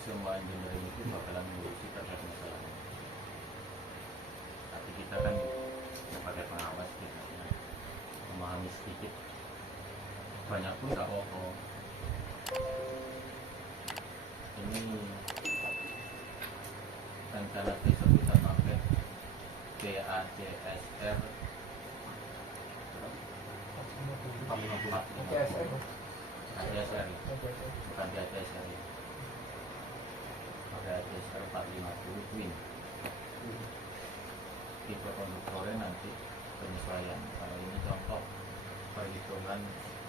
semua engineering itu bakalan ngurusi terkait masalah. Tapi kita kan sebagai pengawas kita memahami sedikit, banyak pun nggak apa-apa. Ini rencana besok kita pakai DACSR 450 ACSR, bukan DACSR ya. Pakai ACSR 450 Twin. Tipe konduktornya nanti penyesuaian. Kalau ini contoh perhitungan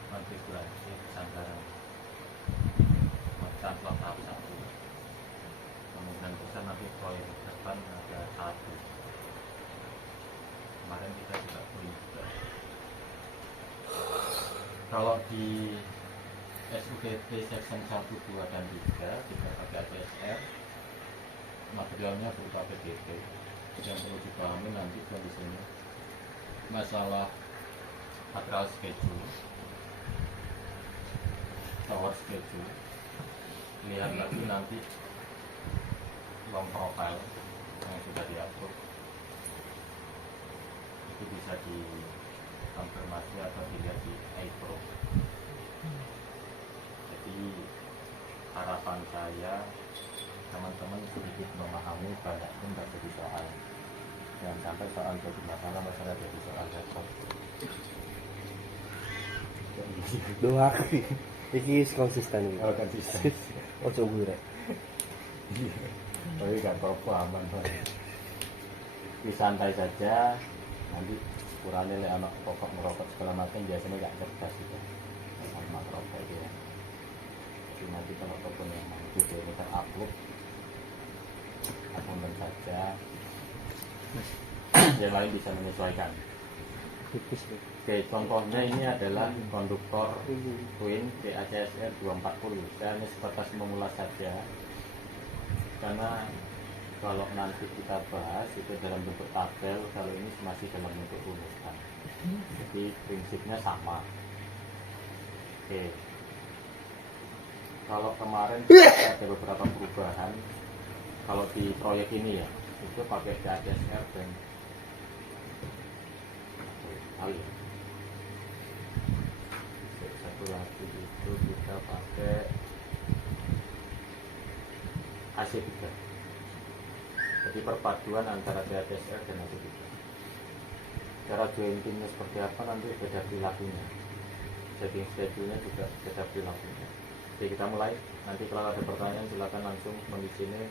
konfigurasi sandaran macam tahap 1. Kemungkinan besar nanti proyek depan ada 1. Kemarin kita juga punya juga. Kalau di SUGT section 1, 2, dan 3 kita pakai ACSR, materialnya berupa PDP. Yang perlu dipahami nanti kondisinya masalah material schedule, tower schedule, lihat lagi nanti long profile yang sudah diatur itu bisa dikonfirmasi atau dilihat di iPro. Jadi harapan saya teman-teman sedikit memahami, banyak pun tak jadi soal. Jangan sampai soal jadi masalah jadi soal repot. Doa iki konsisten. Oh, konsisten. Oh, coba rek. Tapi gak apa-apa, aman banget. Santai saja. Nanti kurangnya lek anak pokok merokok segala macam biasanya gak cerdas gitu. Sama merokok itu ya. Jadi nanti kalau apapun yang video ini terupload, akun saja. Yang lain bisa menyesuaikan. Oke, contohnya ini adalah konduktor Twin DACSR 240. Saya hanya sebatas mengulas saja, karena kalau nanti kita bahas itu dalam bentuk tabel, kalau ini masih dalam bentuk runutan. Jadi prinsipnya sama. Oke, kalau kemarin ada beberapa perubahan. Kalau di proyek ini ya, itu pakai DACSR dan satu lagi itu kita pakai AC3. Jadi perpaduan antara DACSR dan AC3. Cara jointingnya seperti apa nanti beda perilakunya. Setting schedule-nya juga beda perilakunya. Oke, kita mulai. Nanti kalau ada pertanyaan silakan langsung di sini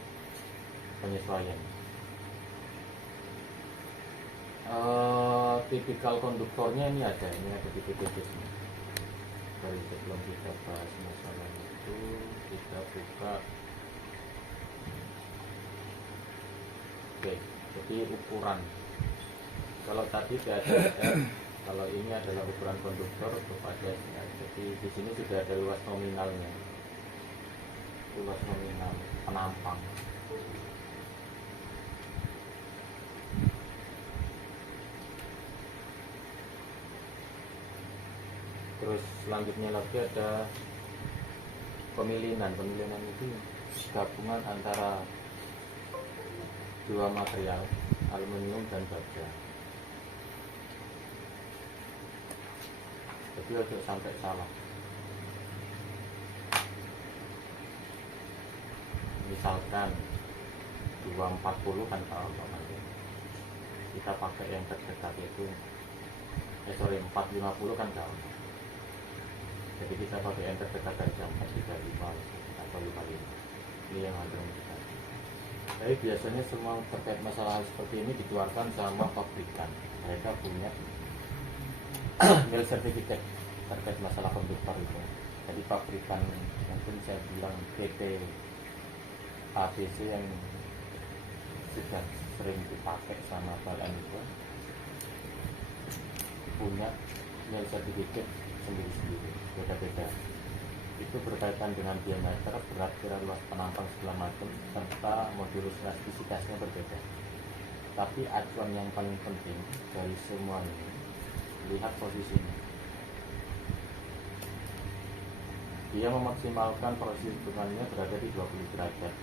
penyesuaian. Tipikal konduktornya ini ada di PPT. Dari sebelum kita bahas masalah itu, kita buka. Oke, jadi ukuran. Kalau tadi ada, kalau ini adalah ukuran konduktor kepada, jadi di sini sudah ada luas nominalnya, luas nominal penampang. Terus selanjutnya lagi ada pemilihan. Pemilihan itu gabungan antara dua material, aluminium dan baja. Jadi tidak sampai salah. Misalkan 240 kan kalau nanti kita pakai yang terdekat itu 450 kan kalau. Jadi kita pakai yang terdekat saja 435 atau 55. Ini yang ada kita. Tapi biasanya semua terkait masalah seperti ini dikeluarkan sama pabrikan. Mereka punya mil certificate terkait masalah konduktor itu. Jadi pabrikan mungkin saya bilang PT ABC yang sudah sering dipakai sama PLN itu punya mil certificate sendiri-sendiri, beda-beda. Itu berkaitan dengan diameter, berat, kira luas penampang segala macam, serta modulus elastisitasnya berbeda. Tapi acuan yang paling penting dari semua ini, lihat posisinya. dia memaksimalkan proses hitungannya berada di 20 derajat.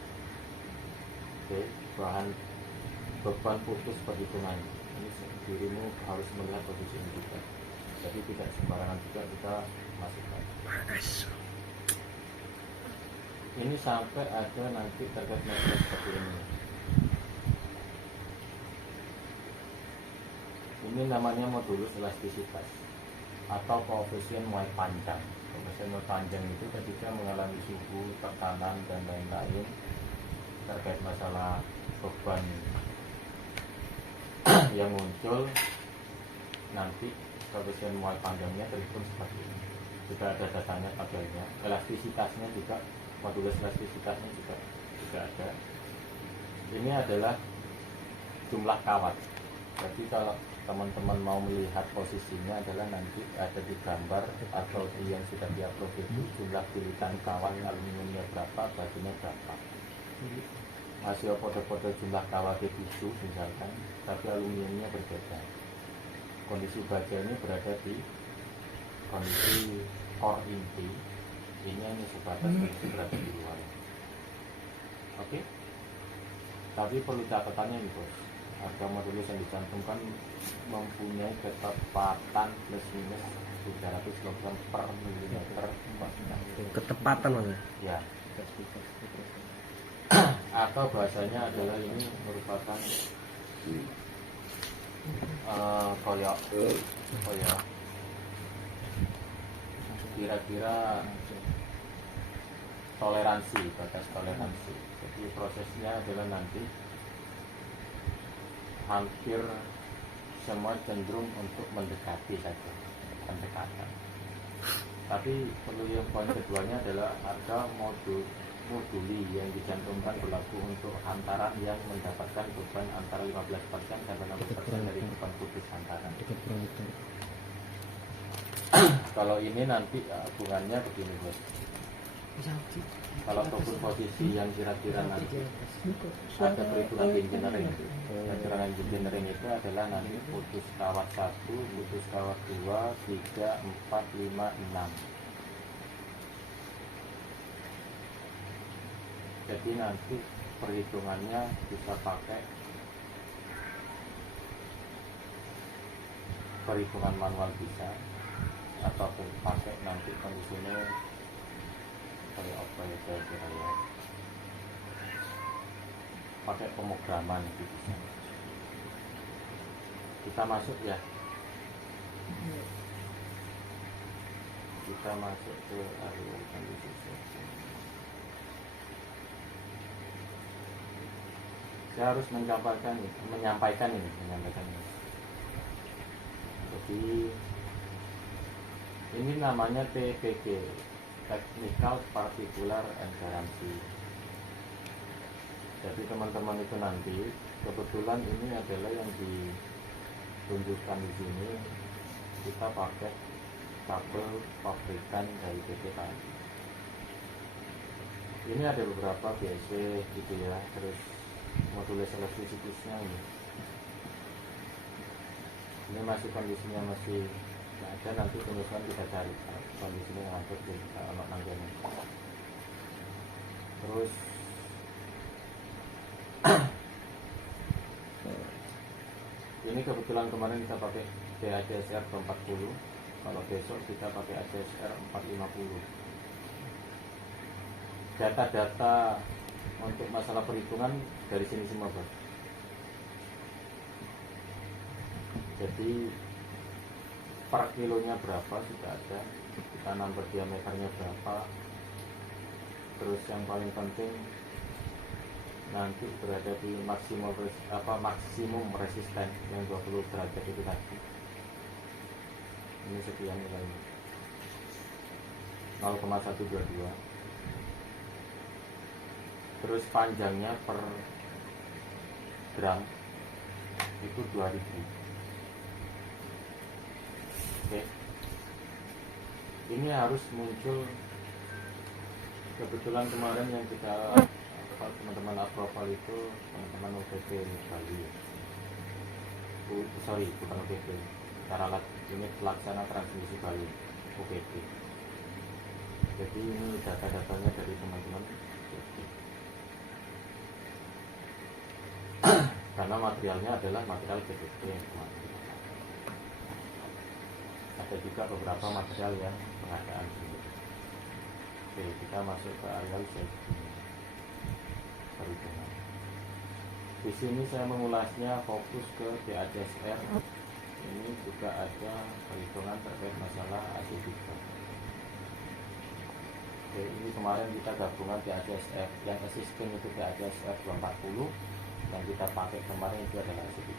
Oke, bahan beban putus perhitungan ini dirimu harus melihat posisi ini juga, jadi tidak sembarangan juga kita masukkan ini sampai ada nanti terkait masalah seperti ini namanya modulus elastisitas atau koefisien muai panjang. Koefisien muai panjang itu ketika mengalami suhu, tekanan dan lain-lain terkait masalah beban yang muncul, nanti koefisien muai panjangnya terhitung seperti ini. Juga ada datanya, tabelnya. Elastisitasnya juga, modulus elastisitasnya juga ada. Ini adalah jumlah kawat. Jadi kalau teman-teman mau melihat posisinya adalah nanti ada di gambar atau di yang sudah diupload itu jumlah bilitan kawat aluminiumnya berapa, batunya berapa. Masih foto-foto jumlah kawat itu misalkan, tapi aluminiumnya berbeda. Kondisi baja ini berada di kondisi core inti, ini hanya sebatas itu berada di luar. Oke, tapi perlu catatannya nih bos, harga modulus yang dicantumkan mempunyai ketepatan plus minus 300 kg per milimeter Ketepatan mas. ya. Atau bahasanya adalah ini merupakan koyok kira-kira toleransi, batas toleransi. Jadi prosesnya adalah nanti hampir semua cenderung untuk mendekati saja, pendekatan. Tapi perlu yang poin keduanya adalah harga moduli yang dicantumkan berlaku untuk hantaran yang mendapatkan beban antara 15% sampai 60% dari beban putus hantaran. Kalau ini nanti hubungannya begini bos. Kalau ataupun posisi yang kira-kira nanti ada perhitungan engineering. Perhitungan engineering itu adalah nanti putus kawat 1, putus kawat 2, 3, 4, 5, 6. Jadi nanti perhitungannya bisa pakai perhitungan manual bisa, atau pakai nanti kondisinya kayak apa ya kira-kira ya, pakai pemrograman itu bisa. Kita masuk ya, kita masuk ke area kondisi. Saya harus menyampaikan ini. Jadi ini namanya TPG, Technical Particular and Guarantee. Jadi teman-teman itu nanti kebetulan ini adalah yang ditunjukkan di sini, kita pakai tabel pabrikan dari PT tadi. Ini ada beberapa BSC gitu ya, terus modulus elastisitasnya ini masih kondisinya masih nggak ada, nanti penyusunan kita cari kondisinya yang ada di anak nangganya. Terus ini kebetulan kemarin kita pakai ACSR 240, kalau besok kita pakai ACSR 450. Data-data untuk masalah perhitungan dari sini semua bos. Jadi per kilonya berapa sudah ada, kita number diameternya berapa. Terus yang paling penting nanti berada di maksimum resisten yang 20 derajat itu tadi. Ini sekian nilainya 0,122. Terus panjangnya per gram itu 2000. Oke. Ini harus muncul, kebetulan kemarin yang kita teman-teman approval itu teman-teman UPP Bali. Sorry, bukan UPP. Karalat ini pelaksana transmisi Bali, UPP. Jadi ini data-datanya dari teman-teman. Karena materialnya adalah material PPT yang kemarin kita pakai. Ada juga beberapa material yang pengadaan sendiri. Oke, kita masuk ke area perhitungan. Di sini saya mengulasnya fokus ke BACSR. Ini juga ada perhitungan terkait masalah AC3. Oke, ini kemarin kita gabungan BACSR. Yang existing itu BACSR 240. Yang kita pakai kemarin itu adalah AC3.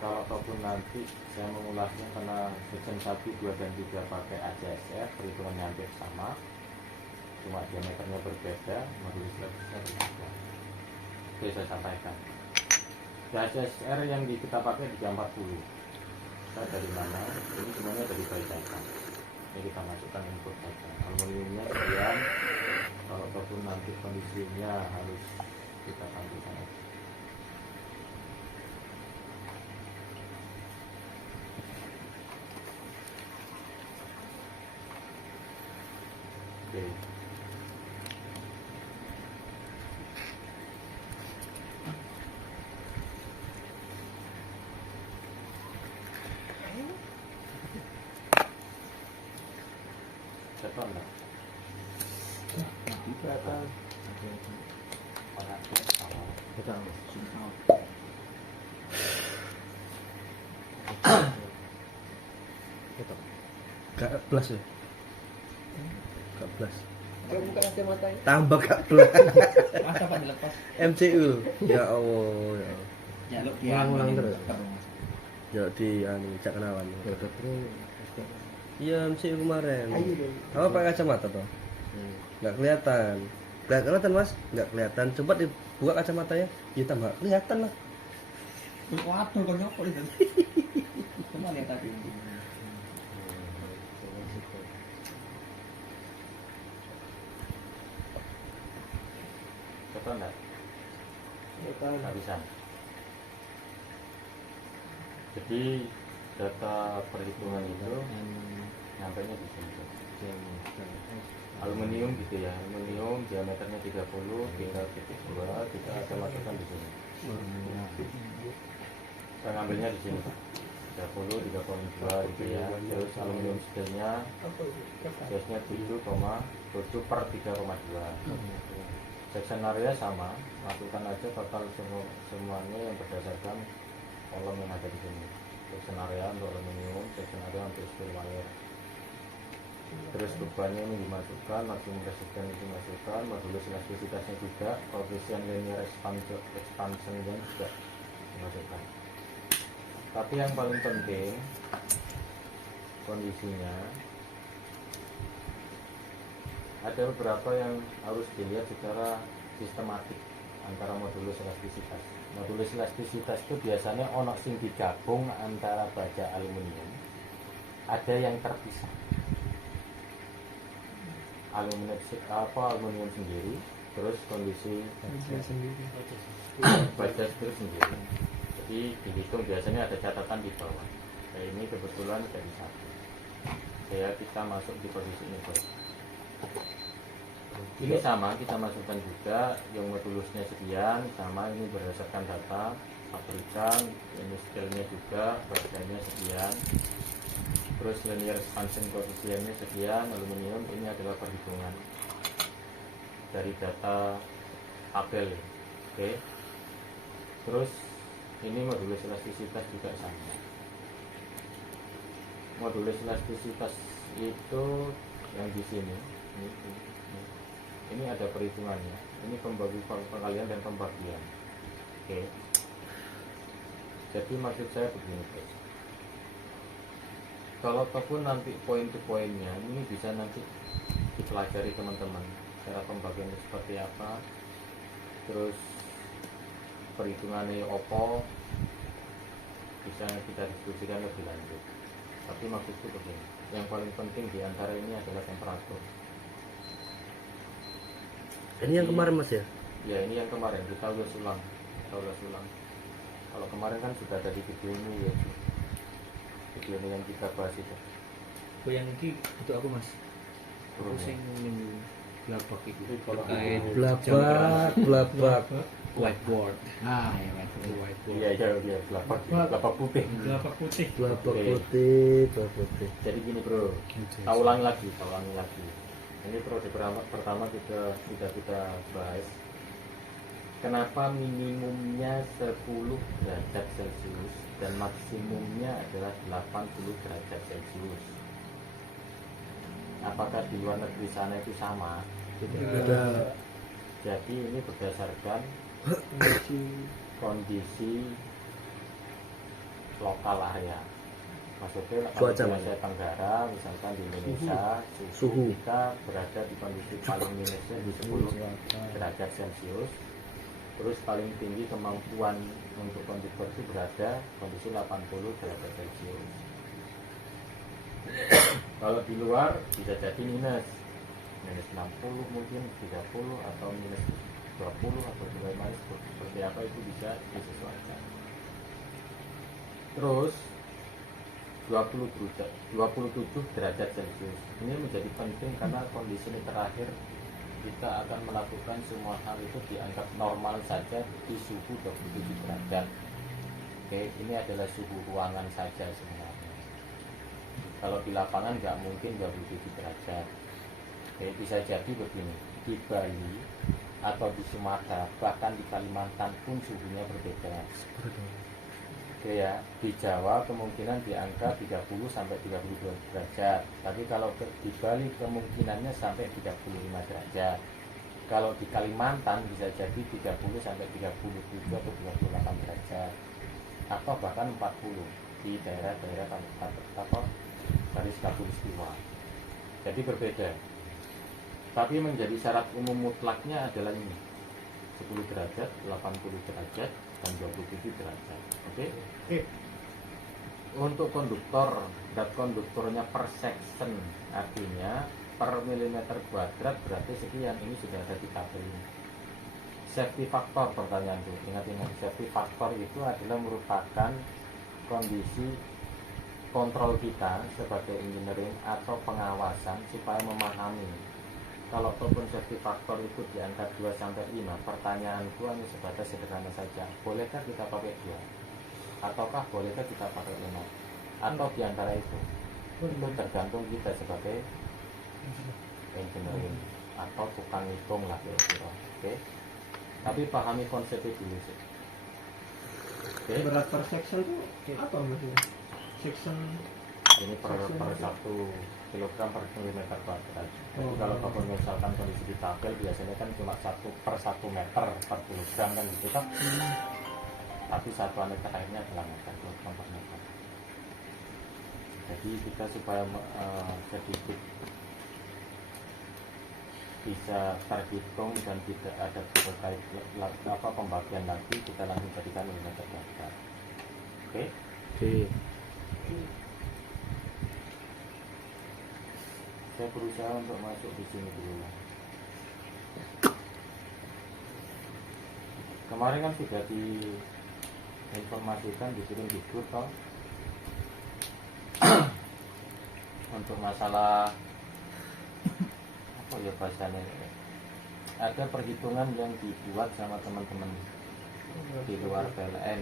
Kalau ataupun nanti saya mengulasnya karena section 1, 2, dan 3 pakai ACSR, perhitungannya hampir sama, cuma diameternya berbeda, modulus levelnya berbeda. Oke, saya sampaikan. ACSR yang kita pakai 340. Saya dari mana? Ini semuanya dari Baidaka. Ini kita masukkan input saja. Aluminiumnya sekian. Kalau ataupun nanti kondisinya harus kita tampilkan. Oke. Siapa enggak? Itu akan Anaknya sama. betul. Itu. Gak plus ya? Gak plus. Kalau buka kacamata ya. Tambah gak plus. Masa Pak dilepas? MCU. Ya Allah, ya Allah. Jaluk Ulang-ulang diamin. terus. Ya di anu cak kenalan. Ya udah terus. Iya MCU kemarin. Ayo deh. Apa pakai kacamata toh? Nggak kelihatan. Nggak kelihatan mas? Nggak kelihatan. Coba dibuka kacamatanya. Ya tambah kelihatan lah. Terus waduh kok nyokol itu. Cuma lihat tadi. Siapa enggak? Betul. Nggak bisa. Jadi data perhitungan itu nyampainya di sini. Aluminium gitu ya, aluminium diameternya 30, 3,2, kita akan masukkan di sini. Saya ngambilnya di sini, 30, 3,2 gitu ya. Terus aluminium steelnya, size-nya 7,7 per 3,2. Section area sama, masukkan aja total semuanya yang berdasarkan kolom yang ada di sini. Section area untuk aluminium, section area untuk steel wire. Terus bebannya ini dimasukkan, maksimum resisten itu dimasukkan, modulus elastisitasnya juga, koefisien linear expansionnya juga dimasukkan. Tapi yang paling penting kondisinya ada beberapa yang harus dilihat secara sistematik antara modulus elastisitas. Modulus elastisitas itu biasanya ono sing digabung antara baja aluminium, ada yang terpisah. Aluminium sendiri, terus kondisi baja itu sendiri. Jadi dihitung biasanya ada catatan di bawah. Nah, ini kebetulan dari satu. Kita masuk di posisi ini. Ini sama, kita masukkan juga yang modulusnya sekian, sama ini berdasarkan data pabrikan, ini scale-nya juga, bajanya sekian. Terus linear expansion koefisiennya sekian, aluminium ini adalah perhitungan dari data tabel. Oke. Terus ini modulus elastisitas juga sama. Modulus elastisitas itu yang di sini. Ini ada perhitungannya. Ini pengalian dan pembagian. Oke. Jadi maksud saya begini guys. Kalau ataupun nanti poin to poinnya ini bisa nanti dipelajari teman-teman cara pembagiannya seperti apa, terus perhitungannya opo bisa kita diskusikan lebih lanjut. Tapi maksudku begini, yang paling penting di antara ini adalah temperatur. Ini yang kemarin mas ya? Ya ini yang kemarin kita ulas ulang. Kalau kemarin kan sudah ada di video ini ya, video ini yang kita bahas itu. yang ini itu apa mas? Burung Aku sing ning blabak itu Itu kalau terkait Blabak, blabak. whiteboard. Ya, whiteboard. iya kelapa putih. Blabak putih. Blabak Oke. putih, blabak putih. Jadi gini bro, kita ulangi lagi. Ini periode pertama kita bahas kenapa minimumnya 10 derajat Celcius dan maksimumnya adalah 80 derajat Celcius. Apakah di luar negeri sana itu sama? Tidak ada. Jadi ini berdasarkan kondisi lokal area. Maksudnya kalau Cuaca, di Mas. Asia Tenggara, misalkan di Indonesia, Suhu. kita berada di kondisi paling minusnya di 10 derajat Celcius. Terus paling tinggi kemampuan untuk konduktor itu berada kondisi 80 derajat Celcius. Kalau di luar bisa jadi minus 60 mungkin 30 atau minus 20 atau bagaimana seperti apa itu bisa disesuaikan. Terus 27 derajat Celcius ini menjadi penting karena kondisi ini terakhir kita akan melakukan semua hal itu dianggap normal saja di suhu 27 derajat. Oke, ini adalah suhu ruangan saja sebenarnya. Kalau di lapangan nggak mungkin 27 derajat. Oke, bisa jadi begini, di Bali atau di Sumatera bahkan di Kalimantan pun suhunya berbeda. Oke ya, di Jawa kemungkinan di angka 30 sampai 32 derajat. Tapi kalau di Bali kemungkinannya sampai 35 derajat. Kalau di Kalimantan bisa jadi 30 sampai 37 atau 28 derajat. Atau bahkan 40 di daerah-daerah garis khatulistiwa. Jadi berbeda. Tapi menjadi syarat umum mutlaknya adalah ini. 10 derajat, 80 derajat, dan 27 derajat. Oke? Untuk konduktor, berat konduktornya per section, artinya per milimeter kuadrat berarti sekian. Ini sudah ada di tabel ini. Safety factor, pertanyaan itu, ingat-ingat, safety factor itu adalah merupakan kondisi kontrol kita sebagai engineering atau pengawasan supaya memahami. Kalau ataupun safety factor itu di angka 2 sampai 5, pertanyaanku hanya sebatas sederhana saja. Bolehkah kita pakai 2? Ataukah bolehkah kita pakai 5? Atau di antara itu? Itu tergantung kita sebagai engineering atau tukang hitung lah kira-kira. Oke? Tapi pahami konsep itu dulu sih. Oke? Berat per section itu apa maksudnya? Section Ini per 1 kilogram per milimeter kuadrat. Jadi kalau bapak misalkan kondisi di tabel biasanya kan cuma 1 per 1 meter per kilogram kan gitu kan. Tapi satuan terakhirnya adalah meter, kilogram per meter. Jadi kita supaya sedikit bisa terhitung dan tidak ada terkait pembagian lagi, kita langsung jadikan milimeter kuadrat. Oke? Oke. Saya berusaha untuk masuk di sini dulu. Kemarin kan sudah diinformasikan dikirim di grup toh. Untuk masalah apa ya bahasanya, ada perhitungan yang dibuat sama teman-teman di luar PLN.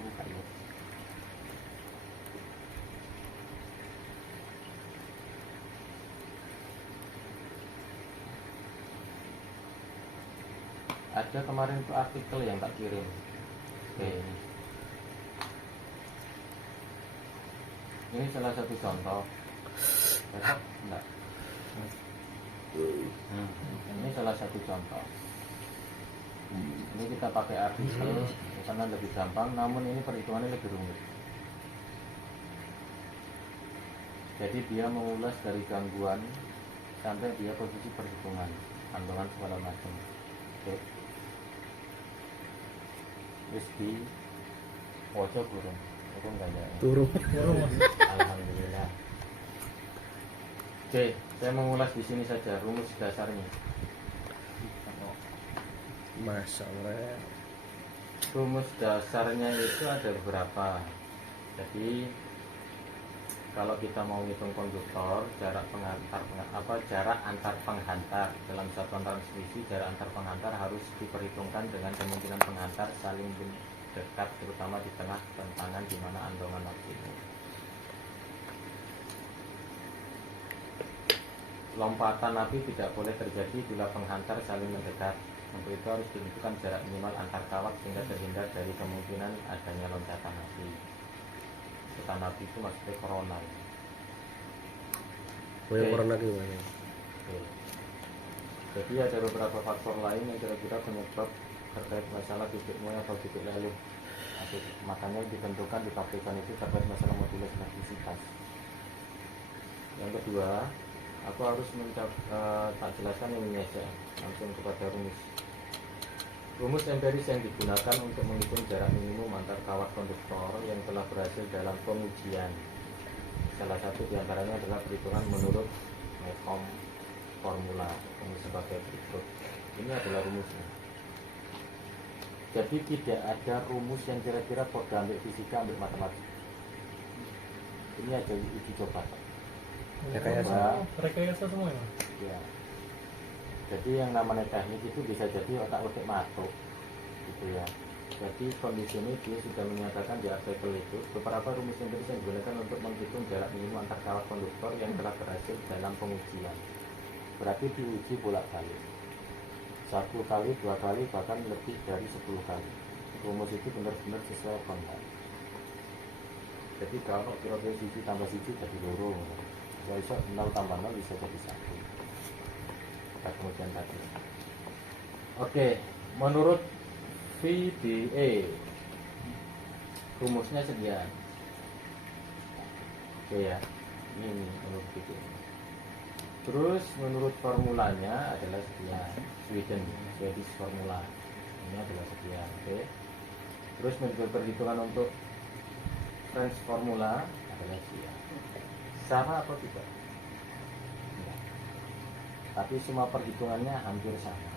Bukan ya. Ada kemarin itu artikel yang tak kirim. Oke, ini salah satu contoh. Besok enggak. Ini salah satu contoh. Ini kita pakai artikel karena lebih gampang, namun ini perhitungannya lebih rumit. Jadi dia mengulas dari gangguan sampai dia posisi perhitungan, kandungan segala macam. Oke. Terus di pojok turun enggak ya? Turun. Alhamdulillah. Oke, saya mengulas di sini saja rumus dasarnya. Masya Allah. Rumus dasarnya itu ada beberapa. Jadi kalau kita mau hitung konduktor, jarak jarak antar penghantar dalam satuan transmisi, jarak antar penghantar harus diperhitungkan dengan kemungkinan penghantar saling dekat, terutama di tengah tentangan di mana andongan maksimum. Lompatan api tidak boleh terjadi bila penghantar saling mendekat. Untuk itu harus ditentukan jarak minimal antar kawat sehingga terhindar dari kemungkinan adanya loncatan api. Loncatan api itu maksudnya corona. Yang Oke. corona gimana? Oke. Jadi ada beberapa faktor lain yang kira-kira penyebab terkait masalah titik muai atau titik leleh. Makanya ditentukan di pabrikan itu terkait masalah modulus elastisitas. Yang kedua, aku harus tak jelaskan yang ini saja, langsung kepada rumus. Rumus empiris yang digunakan untuk menghitung jarak minimum antar kawat konduktor yang telah berhasil dalam pengujian. Salah satu diantaranya adalah perhitungan menurut Mecom formula ini sebagai berikut. Ini adalah rumusnya. Jadi tidak ada rumus yang kira-kira kode ambil fisika, ambil matematika. Ini aja uji coba. Rekayasa. Rekayasa semua ya? Ya. Jadi yang namanya teknik itu bisa jadi otak-otak matuk, gitu ya. Jadi kondisi ini dia sudah menyatakan di artikel itu beberapa rumus empiris yang digunakan untuk menghitung jarak minimum antar kawat konduktor yang telah berhasil dalam pengujian. Berarti diuji bolak-balik. 1 kali, 2 kali, bahkan lebih dari 10 kali. Rumus itu benar-benar sesuai kontak. Jadi kalau kira-kira sisi tambah sisi jadi loro, bisa 0 tambah 0 bisa jadi 1. Kita kemudian tadi. Oke, menurut VDE rumusnya sekian. Oke ya, ini menurut VDE. Terus menurut formulanya adalah sekian. Swedish formula ini adalah sekian. Oke. Terus menurut perhitungan untuk French formula adalah sekian. Sama apa tidak? Tidak. Tapi semua perhitungannya hampir sama.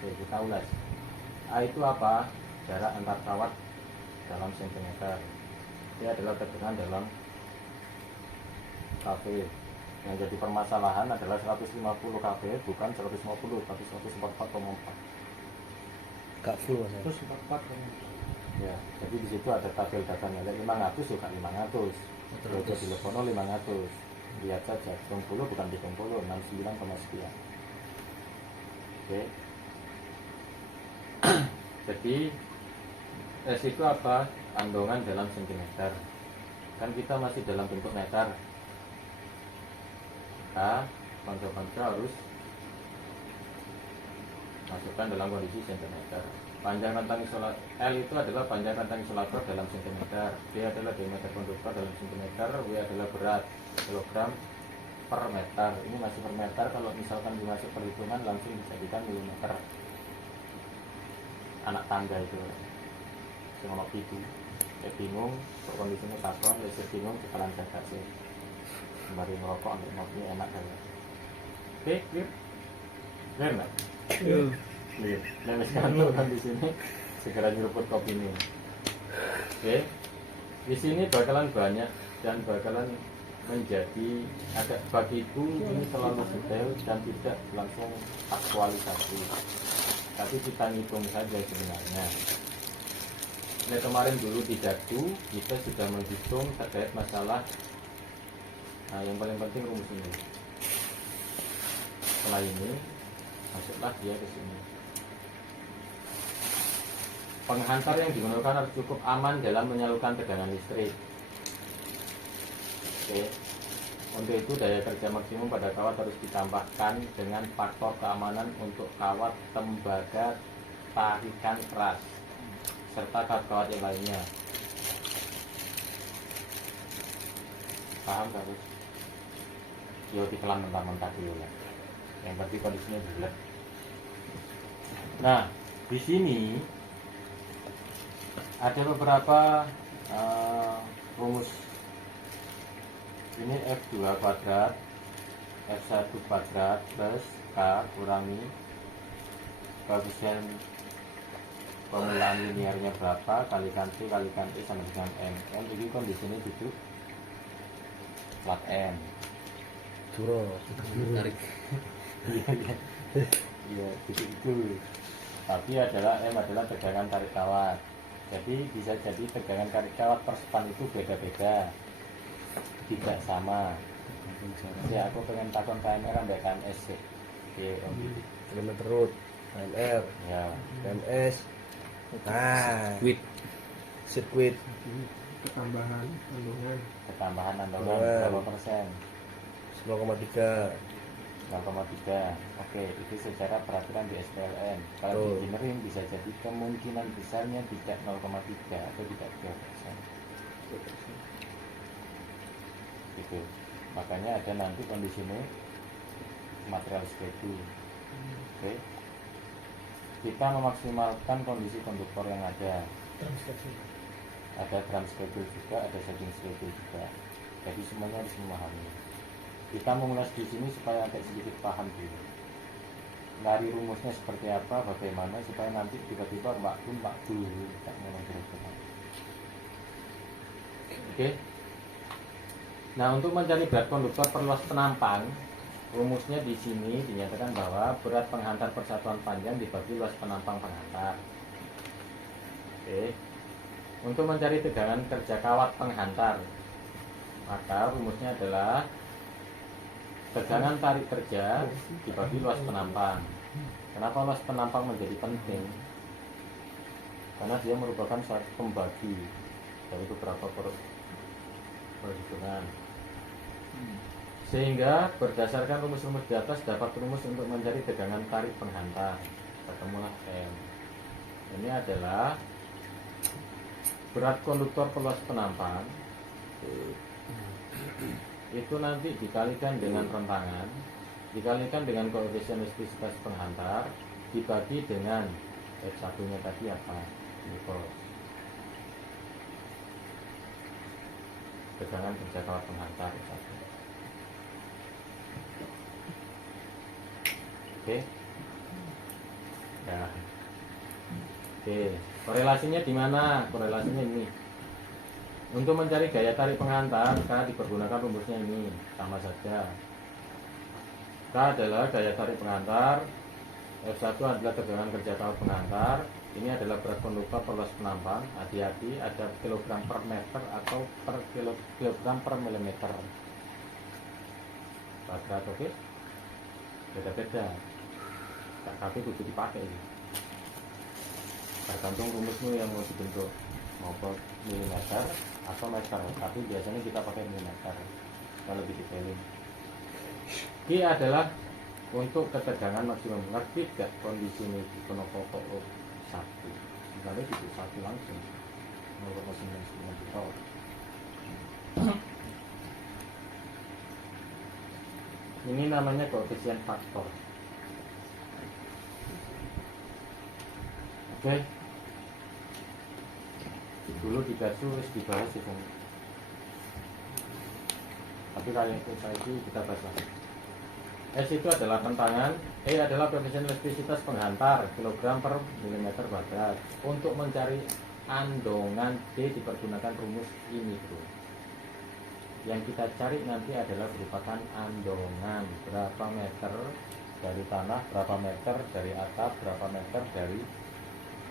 Oke, kita ulas. A itu apa? Jarak antar kawat dalam sentimeter. Ini adalah tegangan dalam kV. Yang jadi permasalahan adalah 150 kV bukan 150 tapi 144,4. Gak full mas. Terus 44 kan. Ya, jadi di situ ada tabel datanya. 500 juga 500. Kalau telepono 500. Lihat saja 90 bukan 70, 69, sekian. Oke. Jadi S itu apa? Andongan dalam sentimeter. Kan kita masih dalam bentuk meter. Maka konco-konco harus masukkan dalam kondisi sentimeter. Panjang rentang isolator L itu adalah panjang rentang isolator dalam sentimeter. D adalah diameter konduktor dalam sentimeter. W adalah berat kilogram per meter. Ini masih per meter. Kalau misalkan dimasuk perhitungan langsung dijadikan milimeter. Anak tangga itu semua itu bingung kondisinya sakon, lesir bingung kepala jaga sih kembali merokok ambil ngopi enak kali. Oke, clear? Clear nggak? Clear. Dan sekarang kan di sini segera nyeruput kopi ini. Oke, di sini bakalan banyak dan bakalan menjadi agak bagiku ini terlalu detail dan tidak langsung aktualisasi. Tapi kita ngitung saja sebenarnya. Nah, kemarin dulu di Dakdu kita sudah menghitung terkait masalah. Nah, yang paling penting rumus ini. Setelah ini masuklah dia ke sini. Penghantar yang digunakan harus cukup aman dalam menyalurkan tegangan listrik. Oke. Untuk itu daya kerja maksimum pada kawat harus ditambahkan dengan faktor keamanan untuk kawat tembaga tarikan keras serta kawat yang lainnya. Paham gak, Bos? Yo ditelan mentah-mentah dulu lah. Yang berarti kondisinya bulat. Nah, di sini ada beberapa rumus. Ini F2 kuadrat F1 kuadrat plus K kurangi koefisien pemulaan linearnya berapa, kalikan T kalikan E sama dengan M. M ini kondisinya duduk plat M. Juro. Tarik. Iya, titik itu. Tapi adalah M adalah tegangan tarik kawat. Jadi bisa jadi tegangan tarik kawat per span itu beda-beda, tidak sama. Ya aku pengen takon KMR ambek KMS sih. Iya, Om. Kilometer root, KMR, Ya, KMS. Nah, sirkuit Ketambahan kandungan. ketambahan andongan Andongan. berapa persen? 0,3. 0,3. Oke, itu secara peraturan di SPLN. Kalau Betul. di engineering bisa jadi kemungkinan besarnya tidak 0,3 atau tidak 2%. Gitu. Makanya ada nanti kondisinya material schedule. Oke. Kita memaksimalkan kondisi konduktor yang ada. Ada drum schedule juga, ada setting schedule juga. Jadi semuanya harus memahami. Kita mengulas di sini supaya agak sedikit paham dulu. Lari rumusnya seperti apa, bagaimana supaya nanti tiba-tiba mbak dulu tak menonton. Oke. Nah, untuk mencari berat konduktor perluas penampang, rumusnya di sini dinyatakan bahwa berat penghantar persatuan panjang dibagi luas penampang penghantar. Oke. Untuk mencari tegangan kerja kawat penghantar, maka rumusnya adalah tegangan tarik kerja dibagi luas penampang. Kenapa luas penampang menjadi penting? Karena dia merupakan suatu pembagi dari beberapa perhitungan. Sehingga berdasarkan rumus-rumus di atas dapat rumus untuk mencari tegangan tarik penghantar. Ketemulah M. Ini adalah berat konduktor peluas penampang itu nanti dikalikan dengan rentangan, dikalikan dengan koefisien elastisitas penghantar, dibagi dengan F1 nya tadi apa? Newton. Tegangan kerja kawat penghantar F1. Oke. Ya. Oke, korelasinya di mana? Korelasinya ini. Untuk mencari gaya tarik penghantar, K dipergunakan rumusnya ini, sama saja. K adalah gaya tarik penghantar, F1 adalah tegangan kerja kawat penghantar, ini adalah berat konduktor per luas penampang. Hati-hati, ada kilogram per meter atau per kilogram per milimeter. Berat, oke? Beda-beda. Tapi kudu dipakai ini. Tergantung rumusmu yang mau dibentuk, mau milimeter atau meter, tapi biasanya kita pakai milimeter kalau lebih detailing. Q adalah untuk ketegangan maksimum. Ngerti gak kondisi ini di pokok 1 misalnya di 1 langsung 0,99 juta. Ini namanya koefisien faktor. Oke. Dulu di Gasu dibahas itu, tapi kali itu saya kita bahas lagi. S itu adalah rentangan, E adalah koefisien elastisitas penghantar kilogram per milimeter kuadrat. Untuk mencari andongan D dipergunakan rumus ini, bro. Yang kita cari nanti adalah merupakan andongan berapa meter dari tanah, berapa meter dari atap, berapa meter dari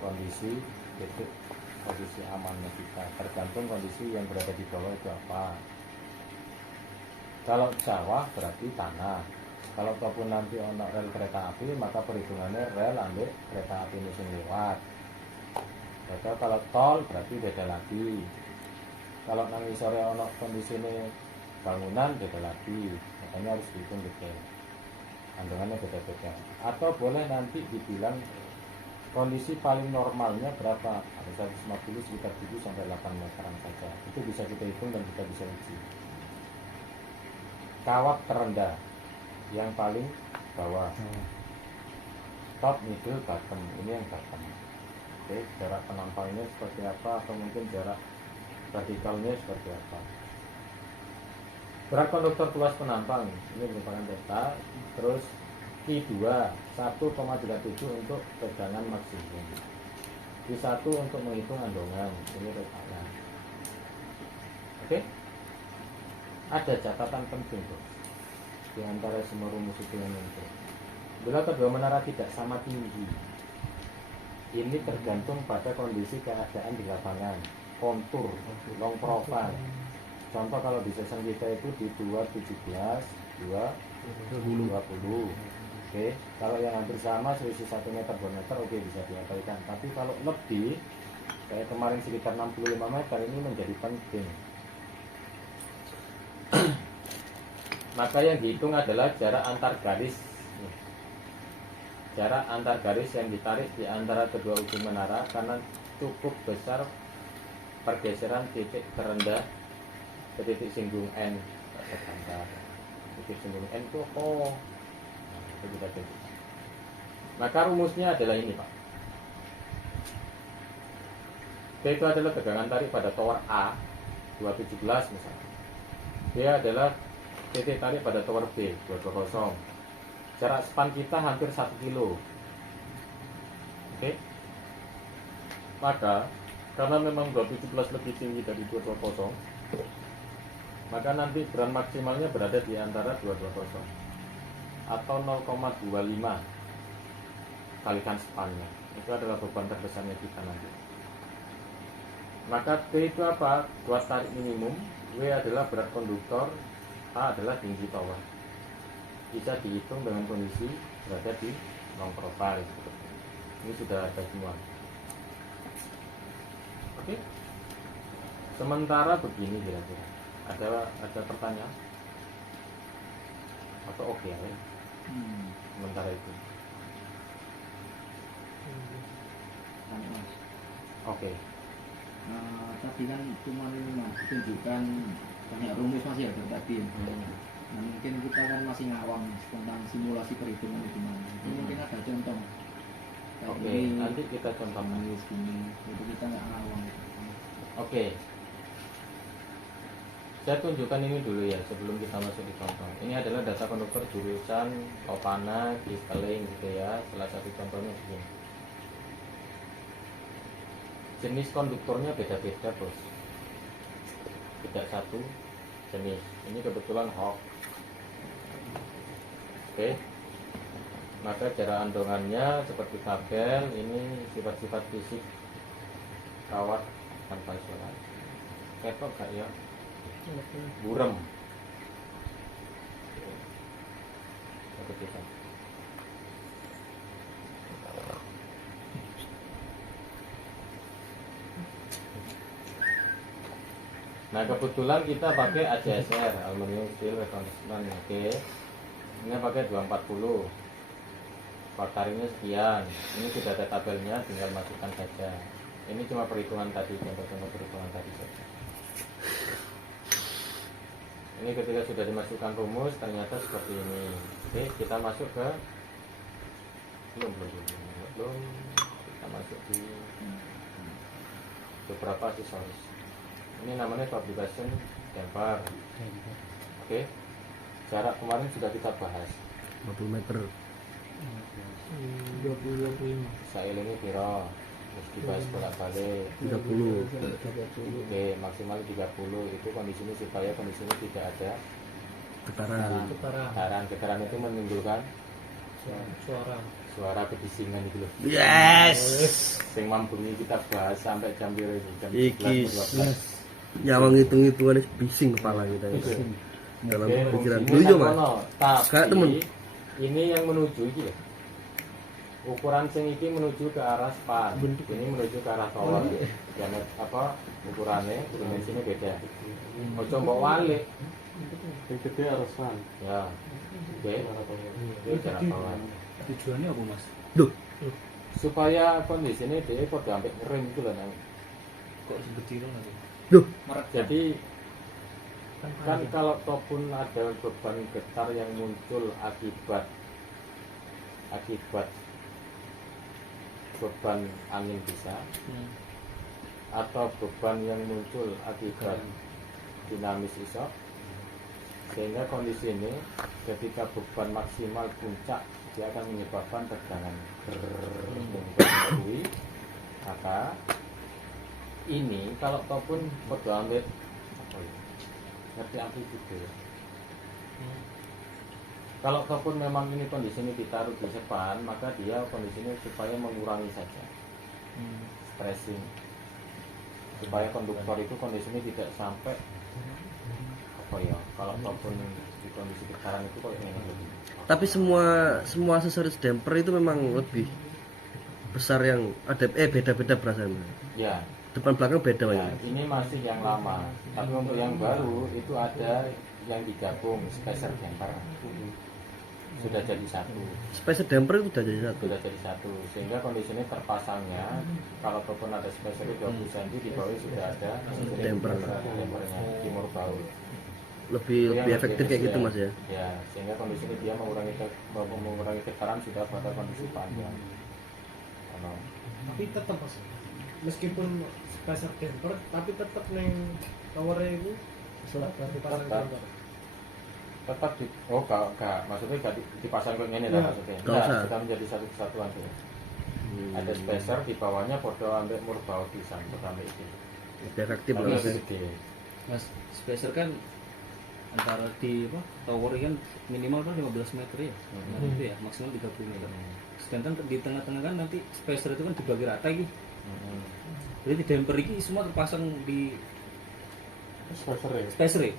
kondisi titik posisi amannya kita, tergantung kondisi yang berada di bawah itu apa. Kalau sawah berarti tanah, kalau ataupun nanti ono rel kereta api maka perhitungannya rel ambil kereta api musim lewat. Maka kalau tol berarti beda lagi. Kalau nanti sore ono kondisi ini bangunan beda lagi, makanya harus dihitung detail. Andongannya beda-beda. Atau boleh nanti dibilang kondisi paling normalnya berapa? Ada 150 sekitar 7 sampai 8 meteran saja. Itu bisa kita hitung dan kita bisa uji. Kawat terendah yang paling bawah. Top, middle, bottom. Ini yang bottom. Oke, jarak penampangnya seperti apa atau mungkin jarak vertikalnya seperti apa. Berat konduktor luas penampang ini merupakan data. Terus Q2 1,37 untuk tegangan maksimum. Q1 untuk menghitung andongan, ini letaknya. Oke? Ada catatan penting tuh di antara semua rumus hitungan itu. Bila kedua menara tidak sama tinggi, ini tergantung pada kondisi keadaan di lapangan, kontur, long profile. Contoh kalau di season kita itu di 217, 220. Oke, kalau yang hampir sama selisih 1 meter 2 meter oke bisa diabaikan. Tapi kalau lebih, kayak kemarin sekitar 65 meter ini menjadi penting. Maka yang dihitung adalah jarak antar garis. Jarak antar garis yang ditarik di antara kedua ujung menara karena cukup besar pergeseran titik terendah ke titik singgung N. Titik singgung N itu oh. Nah, itu kita tunjukkan. Maka rumusnya adalah ini Pak. P itu adalah tegangan tarik pada tower A 217 misalnya. D adalah titik tarik pada tower B 220. Jarak span kita hampir 1 kilo. Oke. Maka karena memang 217 lebih tinggi dari 220, maka nanti beran maksimalnya berada di antara 220 atau 0,25 kalikan spannya. Itu adalah beban terbesarnya kita nanti. Maka T itu apa? Kuat tarik minimum, W adalah berat konduktor, A adalah tinggi tower. Bisa dihitung dengan kondisi berada di long profile. Ini sudah ada semua. Oke. Sementara begini kira-kira. Ada pertanyaan? Atau oke ya? Sementara itu. Tanya Mas. Oke. Tadi kan cuma ini Mas tunjukkan banyak rumus Mas ya dari tadi. Nah, mungkin kita kan masih ngawang Mas, tentang simulasi perhitungan itu gimana. Itu mungkin ada contoh. Kayak Oke, ini, nanti kita contohkan. gini, itu kita nggak ngawang. Oke. Saya tunjukkan ini dulu ya sebelum kita masuk di contoh. Ini adalah data konduktor jurusan Opana, Diskeling gitu ya. Salah satu contohnya begini. Jenis konduktornya beda-beda bos. Tidak satu jenis. Ini kebetulan Hawk. Oke. Maka jarak andongannya seperti tabel. Ini sifat-sifat fisik kawat tanpa isolasi. Ketok gak ya? Burem. Seperti itu. Nah kebetulan kita pakai ACSR, Aluminium Steel Reinforcement. Oke. Ini pakai 240. Kuat tariknya sekian. Ini sudah ada tabelnya, tinggal masukkan saja. Ini cuma perhitungan tadi, contoh-contoh perhitungan tadi saja. Ini ketika sudah dimasukkan rumus ternyata seperti ini. Oke, kita masuk ke belum. Kita masuk di beberapa aksesoris. Ini namanya fabrication damper. Oke. Jarak kemarin sudah kita bahas. 50 meter. 20-25. Saya ini piro. Terus dibahas bolak-balik. 30. Oke, maksimal 30. Itu kondisinya supaya kondisinya tidak ada Getaran. getaran itu menimbulkan suara kebisingan itu loh. Yes. Sing mampungi kita bahas sampai jam biru itu jam Iki 11. nyawang hitung-hitungan bising kepala kita itu. Dalam Oke, pikiran fungsinya dulu yo kan Mas. ono. Tapi Kayak temen. ini yang menuju iki ya. Ukuran sing iki menuju ke arah span. Ini menuju ke arah tower. Diameter apa ukurannya, dimensinya beda. Ojo mbok walik. Yang gede harus fan. Ya. Oke. Itu jarak tower. Tujuannya apa Mas? Duh, Supaya kondisinya dia pada sampai ngering itu lah Nang. Kok sebetulnya nanti? duh. Jadi kan kalau ataupun ada beban getar yang muncul akibat beban angin bisa atau beban yang muncul akibat dinamis iso, sehingga kondisi ini ketika beban maksimal puncak dia akan menyebabkan tegangan berkumpul Maka ini kalau ataupun podo ambil apa ya? Ngerti amplitude. Ya? Kalau ataupun memang ini kondisi ini ditaruh di sepan, maka dia kondisi ini supaya mengurangi saja stressing, supaya konduktor itu kondisi ini tidak sampai apa ya, kalau ataupun di kondisi getaran itu kok ini lebih. Tapi semua aksesoris damper itu memang lebih besar yang ada beda-beda perasaan. Ya, Depan belakang beda ya, ya. ini masih yang lama. Tapi untuk yang baru itu ada yang digabung spacer damper. Sudah jadi satu. Spacer damper itu udah jadi satu. Sudah jadi satu, sehingga kondisinya terpasangnya kalau ataupun ada spacer 20 cm di bawah sudah ada dampernya timur bawah. Lebih efektif kayak gitu Mas ya. Ya, sehingga kondisinya dia mengurangi getaran sudah pada kondisi panjang. Tapi tetap Mas, meskipun spacer damper tapi tetap neng towernya itu dipasang Tetap. damper. Tetap di, gak maksudnya gak dipasang kayak gini Ya. lah maksudnya. Gak usah. Sudah menjadi satu kesatuan tuh. Ada spacer di bawahnya podo ambil murbau pisan pertama itu. Lebih efektif Tapi lah Mas. lebih Ya. gede. Mas, spacer kan antara di apa tower kan minimal kan 15 meter ya, nah, itu ya maksimal 30 meter. Sedangkan di tengah-tengah kan nanti spacer itu kan dibagi rata gitu. Jadi damper ini semua terpasang di Spacer ya. spacer ya.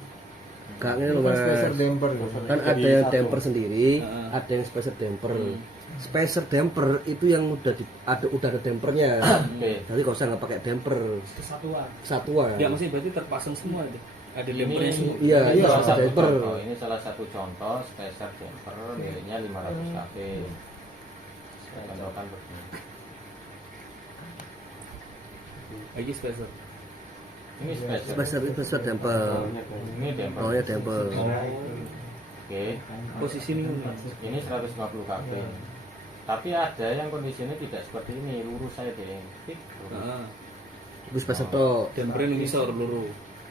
Gak ngene lho Mas. Spacer damper. Kan ada yang damper sendiri, ada yang spacer damper. Spacer damper itu yang udah ada dampernya. Oke. Jadi kalau usah nggak pakai damper Kesatuan. Ya maksudnya berarti terpasang semua itu. Ada Ini dampernya semua. Iya, ini salah spacer satu damper. contoh. Ini salah satu contoh spacer damper miliknya 500 kV. Saya contohkan begini. Lagi spacer. Ini spacer. Spacer damper. Ini damper. Oh ya damper. Oke. Posisi ini Ini 150 kV. Tapi ada yang kondisinya tidak seperti ini, lurus saya deh. heeh. Itu spacer tok. Dampernya ini bisa luru.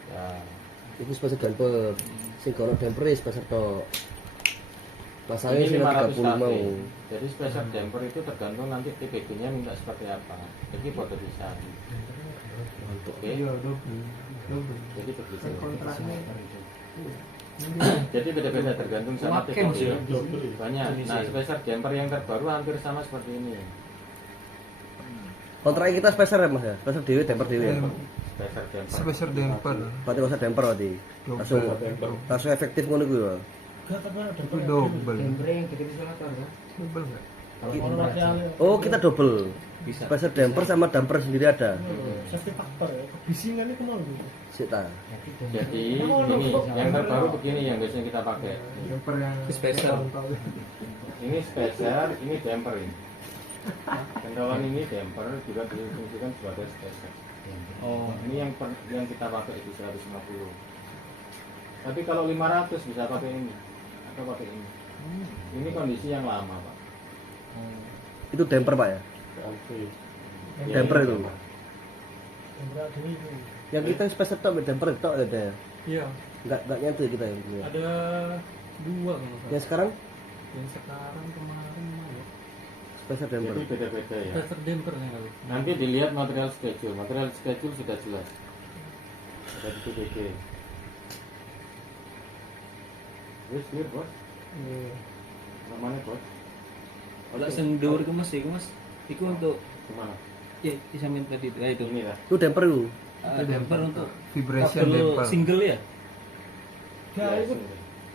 Ya. Itu spacer damper. Sing kono damper spacer tok. Pasangnya Ini sing 500 30 kV. mau. Jadi spacer damper itu tergantung nanti TPG-nya minta seperti apa. Jadi bodo bisa. Oke. Jadi begitu. Jadi beda-beda tergantung sama Makin sih. TPG. Banyak. Nah, spacer damper yang terbaru hampir sama seperti ini. Kontraknya kita spacer ya Mas ya. Spacer dewe damper dewe. Spacer damper. Spacer damper. Berarti nggak usah damper berarti. Langsung efektif ngono kuwi ya. Gak tapi ada Itu double. Dampernya yang gede di selatan kan. Double nggak? kalau materialnya Oh, kita double. Bisa. Spacer damper sama damper sendiri ada. safety factor ya, kebisingannya kemana gitu. Sita. Jadi ini yang terbaru begini yang biasanya kita pakai. Damper yang Spacer. Ini spacer, ini damper ini. Kendaraan ini damper juga difungsikan sebagai spacer. Oh, Ini yang kita pakai itu 150. Tapi kalau 500 bisa pakai ini atau pakai ini. Ini kondisi yang lama, Pak. Itu damper Pak ya. Ya, Damper itu. Yang berada ini Yang kita spacer tok damper tok ada. iya Enggak nyentuh kita yang punya. ada dua kalau nggak salah. Yang sekarang Yang sekarang kemarin mana? spacer damper. Jadi beda-beda ya. Spacer dampernya kali. Nanti dilihat material schedule. Material schedule sudah jelas. Ada di TPG. Yes, clear, Bos. Namanya, Bos. kalau sing dhuwur iku Mas, iku Mas. Iku untuk Kemana? ya sampean tadi itu. Ya itu. Ini lah. Itu damper itu. Damper untuk vibration kabel damper. single ya. Ya itu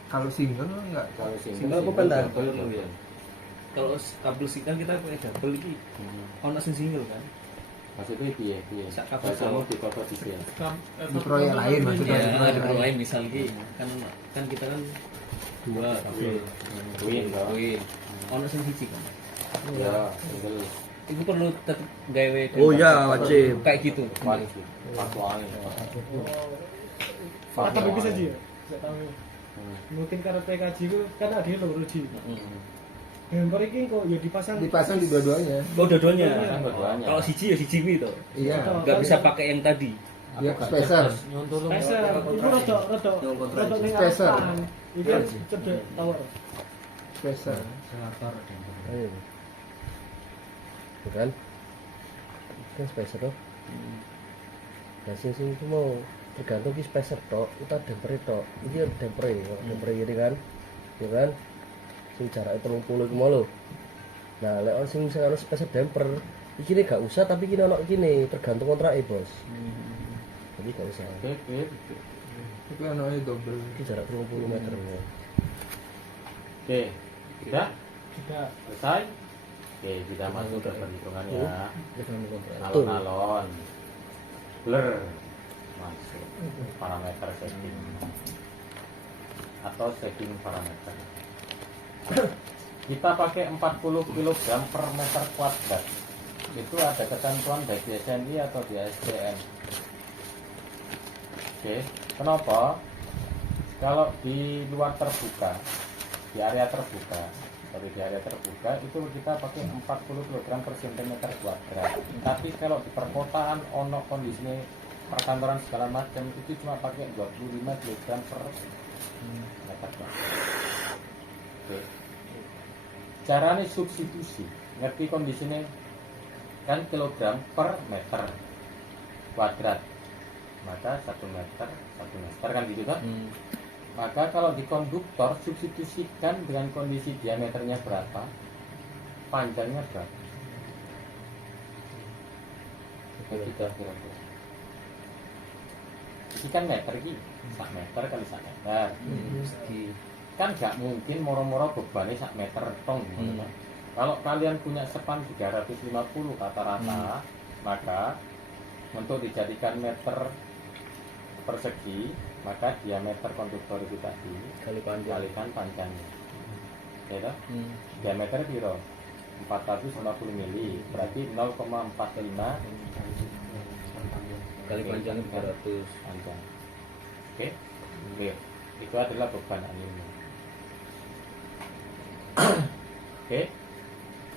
Kalau single nggak. Kalau Single apa pentas? double. Kalau kabel single kita pakai double iki. Ono sing single kan. Maksudnya piye? Sak kabel Kamu sama. di kota detail. Di proyek lain maksudnya. Ya, ada pro lain misal iki kan kita kan dua kabel. Win, toh. Win. Ono sing siji kan. Ya, single Itu perlu tetap gawe Oh damper. ya, wajib. Kayak gitu. wajib. Fatwanya. tapi bisa aja ya. Saya tahu. Mungkin karena PKJ itu kan ada yang lho Ji. Damper ini kok ya dipasang di dua-duanya. Oh, dua-duanya. Pasang dua-duanya. Kalau siji ya siji kuwi to. Iya. Enggak bisa pakai yang tadi. Dia spacer. Spacer itu rada ning Spacer. atas. Iki kan cedek tower. Spacer. Ayo. Tuh kan? kan spacer toh. Nah sing itu mau tergantung ki spacer tok, kita damper tok. Iki damper ini kan. Ya kan? Sing jarake 30 ki mau lho. Nah, lek on sing misalkan spacer damper, iki gak usah tapi iki ono kene, tergantung kontrake, Bos. Jadi gak usah. Oke. Itu anaknya double. Iki jarak 30 meter ya. Oke, sudah Sudah. selesai. Oke, kita masuk ke perhitungan ya. Dengan kontrak. Alon-alon, blur, masuk parameter setting atau setting parameter. Kita pakai 40 kg per meter kuadrat. Itu ada ketentuan baik di SNI atau di SDN. Oke, kenapa? Kalau di luar terbuka, di area terbuka, itu kita pakai 40 kg per cm kuadrat. Tapi kalau di perkotaan, ono kondisinya perkantoran segala macam, itu cuma pakai 25 kg per meter kuadrat. Oke. Caranya substitusi, ngerti kondisinya kan kilogram per meter kuadrat, maka 1 meter kan gitu kan. Maka kalau di konduktor substitusikan dengan kondisi diameternya berapa, panjangnya berapa. Kita kira-kira. Ini kan meter ini, 1 meter kali 1 meter. Kan gak mungkin moro-moro bebannya 1 meter tong gitu kan. Kalau kalian punya span 350 rata-rata, maka untuk dijadikan meter persegi, maka diameter konduktor itu tadi kalikan panjangnya. Ya toh? Diameter piro? 450 mili, berarti 0,45 Kali panjangnya 300. panjang. Oke? Clear. Itu adalah beban alumni. Oke?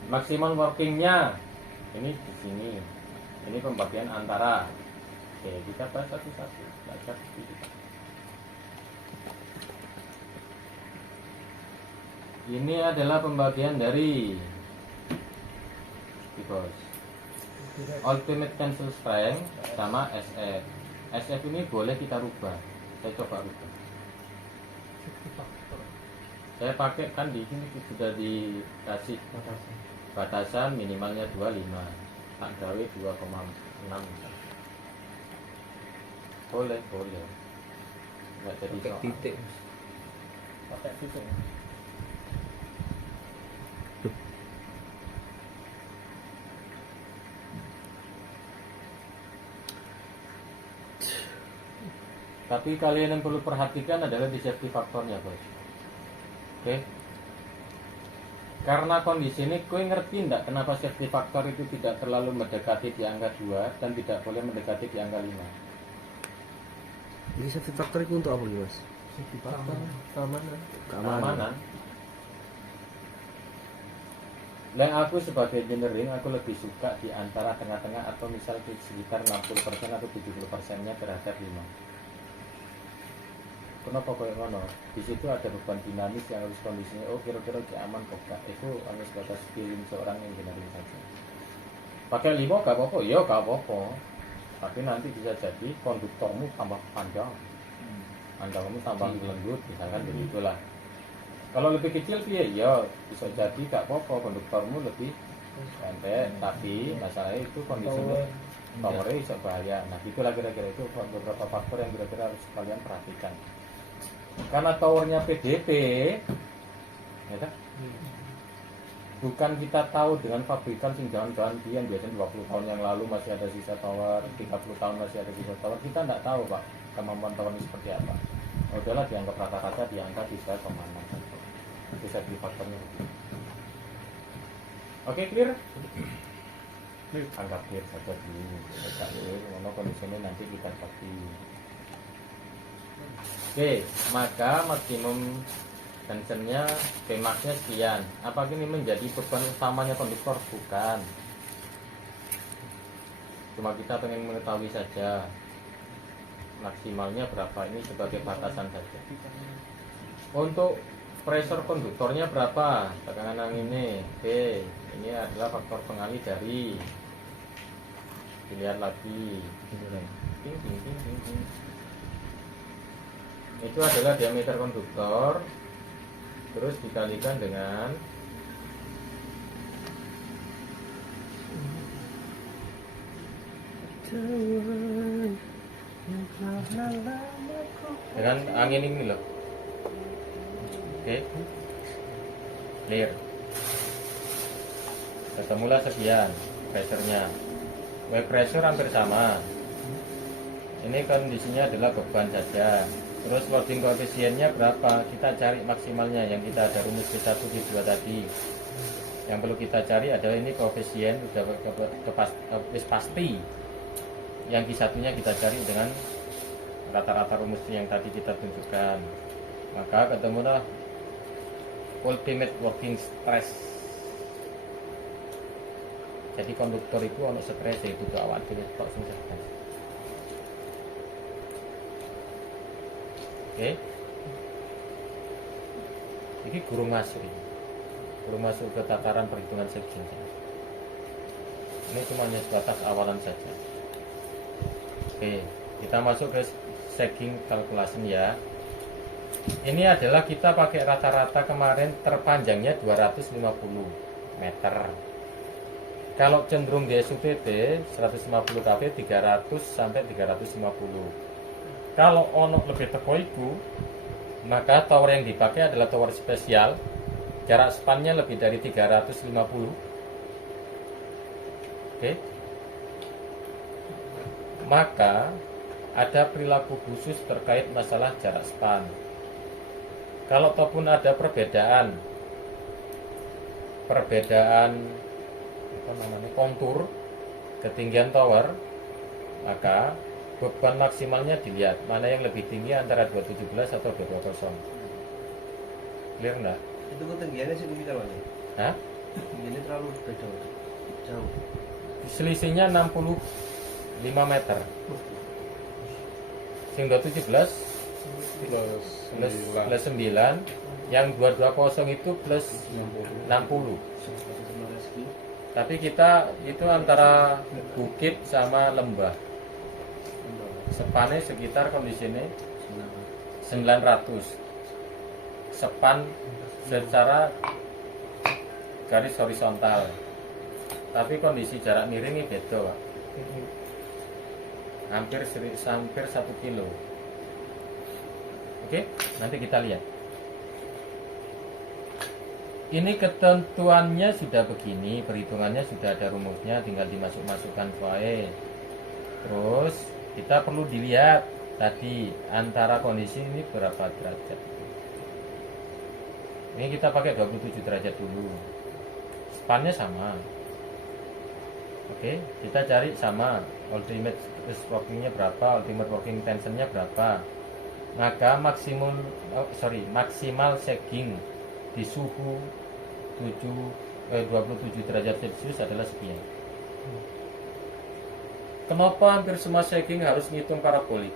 Maksimal workingnya ini di sini. Ini pembagian antara. Oke, kita bahas satu-satu. Belajar sedikit. Ini adalah pembagian dari ultimate tensile strength sama SF. SF ini boleh kita rubah. Saya coba rubah. Saya pakai kan di sini sudah dikasih batasan minimalnya 25, tak gawe 2,6. Boleh. Nggak jadi Pakai soal. titik. Pakai titik. Tapi kalian yang perlu perhatikan adalah di safety faktornya, bos. Oke. Karena kondisi ini, kau ngerti enggak kenapa safety faktor itu tidak terlalu mendekati di angka 2 dan tidak boleh mendekati di angka 5? Ini safety factor itu untuk apa nih, Mas? Keamanan. Keamanan. Dan aku sebagai engineering, aku lebih suka di antara tengah-tengah atau misal di sekitar 60% atau 70%-nya terhadap 5. Kenapa kayak ngono? Di situ ada beban dinamis yang harus kondisinya. Oh, kira-kira aman kok gak? Itu hanya sebatas feeling seorang engineering saja. Pakai 5 gak apa-apa? Ya gak apa-apa. Tapi nanti bisa jadi konduktormu tambah panjang, panjangmu tambah lembut, misalkan begitulah. Kalau lebih kecil piye? Ya bisa jadi gak apa-apa, konduktormu lebih pendek, tapi masalahnya itu kondisinya powernya bisa bahaya. Nah itulah kira-kira itu beberapa faktor yang kira-kira harus kalian perhatikan. Karena towernya PDP, ya kan? Bukan kita tahu dengan pabrikan sing jalan-jalan yang biasanya 20 tahun yang lalu masih ada sisa tower, 30 tahun masih ada sisa tower. Kita tidak tahu Pak kemampuan tower ini seperti apa. Udahlah dianggap rata-rata diangkat di saya pemanan. Itu safety faktornya. Oke, clear? Anggap clear saja dulu. Tidak clear, karena kondisinya nanti kita pasti. Oke, maka maksimum tensionnya Pmax-nya sekian. Apakah ini menjadi beban utamanya konduktor? Bukan. Cuma kita pengen mengetahui saja maksimalnya berapa, ini sebagai batasan saja. Untuk pressure konduktornya berapa? Tekanan angin ini. Oke, ini adalah faktor pengalih dari dilihat lagi. Ting, ting, ting, ting, ting. Itu adalah diameter konduktor, terus dikalikan dengan angin ini loh. Oke, clear. Ketemulah sekian pressure-nya. Weight pressure hampir sama. Ini kondisinya adalah beban saja. Terus loading koefisiennya berapa? Kita cari maksimalnya yang kita ada rumus B1 B2 tadi. Yang perlu kita cari adalah ini koefisien udah pasti. Yang Q1-nya kita cari dengan rata-rata rumus yang tadi kita tunjukkan. Maka ketemulah ultimate working stress. Jadi konduktor itu ono stres yaitu awak dhewe tok sing stres. Oke. Ini gurung masuk ini. Gurung masuk ke tataran perhitungan section. Ini cuma hanya sebatas awalan saja. Oke, kita masuk ke sagging calculation ya. Ini adalah kita pakai rata-rata kemarin terpanjangnya 250 meter. Kalau cenderung di SUPP 150 kV 300 sampai 350. Kalau ono lebih teko iku, maka tower yang dipakai adalah tower spesial. Jarak spannya lebih dari 350. Oke. Maka ada perilaku khusus terkait masalah jarak span. Kalau ataupun ada perbedaan kontur ketinggian tower, maka beban maksimalnya dilihat mana yang lebih tinggi antara 217 atau 220. Clear enggak? Itu ketinggiannya signifikan Mas. Hah? Tinggiannya terlalu beda. Jauh. Selisihnya 65 meter. Sing 217 plus 9, yang 220 itu plus 60. Tapi kita itu antara bukit sama lembah. Sepannya sekitar kondisinya 900. Sepan secara garis horizontal. Tapi kondisi jarak miring ini beda, Pak. Hampir 1 kilo. Oke, nanti kita lihat. Ini ketentuannya sudah begini, perhitungannya sudah ada rumusnya, tinggal dimasuk-masukkan wae. Terus kita perlu dilihat tadi antara kondisi ini berapa derajat. Ini kita pakai 27 derajat dulu. Spannya sama. Oke, kita cari sama ultimate workingnya berapa, ultimate working tensionnya berapa. Maka maksimal sagging di suhu 27 derajat Celcius adalah sekian. Kenapa hampir semua sagging harus ngitung parabolik?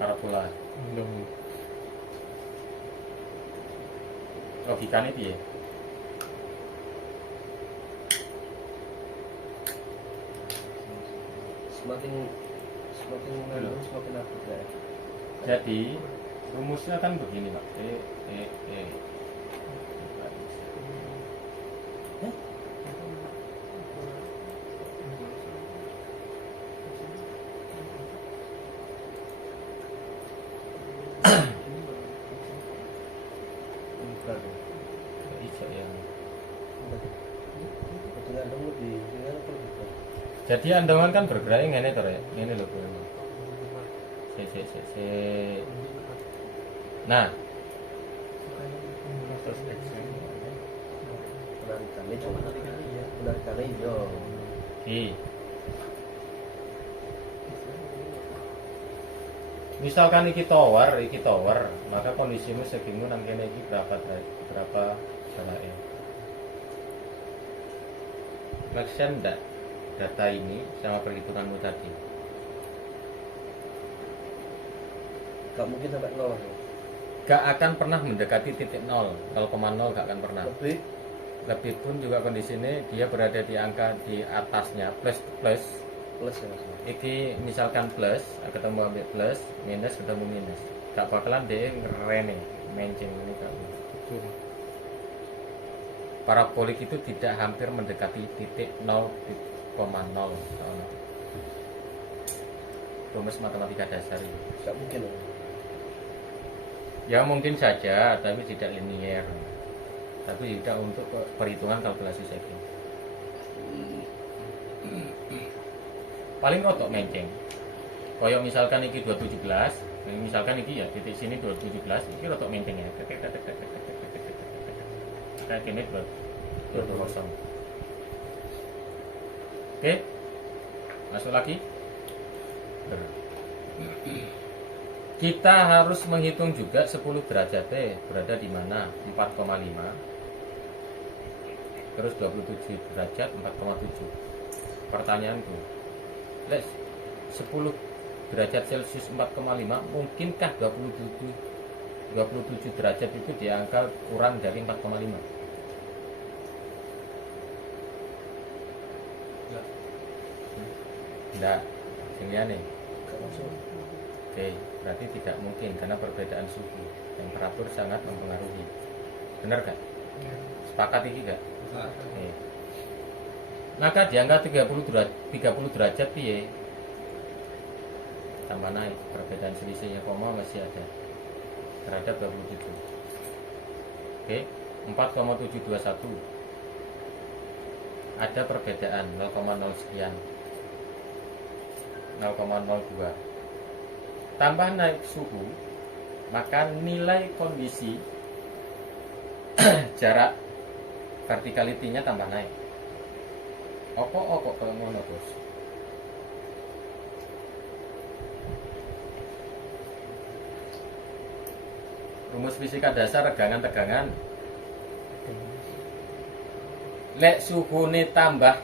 Parabola. Logikanya piye? Semakin mengandung semakin akut ya. Jadi rumusnya kan begini, Pak. Jadi andongan kan bergerak ngene to, Rek. Ngene lho, Bro. Nah, penarikannya iya. Misalkan iki tower, maka kondisimu segimu nang kene iki berapa jaraknya? Make sense enggak data ini sama perhitunganmu tadi? Gak mungkin sampai 0 ya. Gak akan pernah mendekati titik 0. Kalau koma 0 gak akan pernah. Lebih lebih pun juga kondisi ini dia berada di angka di atasnya plus plus. Plus ya Mas. Iki misalkan plus ketemu ambil plus, minus ketemu minus. Gak bakalan dia ngerene menceng ini gak. Parabolik itu tidak hampir mendekati titik 0,0. Rumus matematika dasar ini. Gak mungkin loh. Ya mungkin saja, tapi tidak linear. Tapi tidak untuk perhitungan kalkulasi saja. Paling rotok menceng. Koyok misalkan iki 217, misalkan iki ya titik sini 217, iki rotok menceng ya. Kayak gini 220. Oke. Masuk lagi. Kita harus menghitung juga 10 derajat T berada di mana? 4,5. Terus 27 derajat 4,7. Pertanyaanku, Les, 10 derajat Celcius 4,5 mungkinkah 27 derajat itu diangka kurang dari 4,5? Enggak. Sehingga nih. Gak masuk. Oke, berarti tidak mungkin karena perbedaan suhu temperatur sangat mempengaruhi. Benar kan? Sepakat ini gak? Oke. Maka di angka 30 derajat piye? Tambah naik, perbedaan selisihnya koma masih ada terhadap 27. Oke, 4,721 ada perbedaan 0,0 sekian, 0,02. Tambah naik suhu, maka nilai kondisi jarak verticality-nya tambah naik. Opo kalau ngono bos. Rumus fisika dasar regangan-tegangan. Lek suhune tambah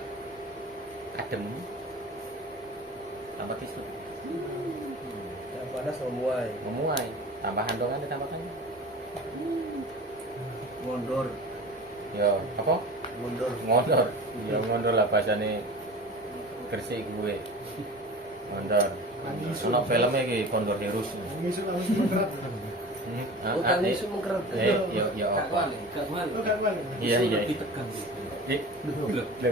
adem, tambah kisu. Yang panas memuai. Memuai, tambah handongan ditambahkan. Mondor. Ya, apa? Mundur. Ngondor. Ya ngondor lah bahasane Gresik gue. Ngondor. Ono filmnya iki Kondor Heroes. Ngisu langsung mengkerat. Oh, tadi isu mengkeret. Ya apa? Oh, gak kuat. Iya. Ditekan Eh,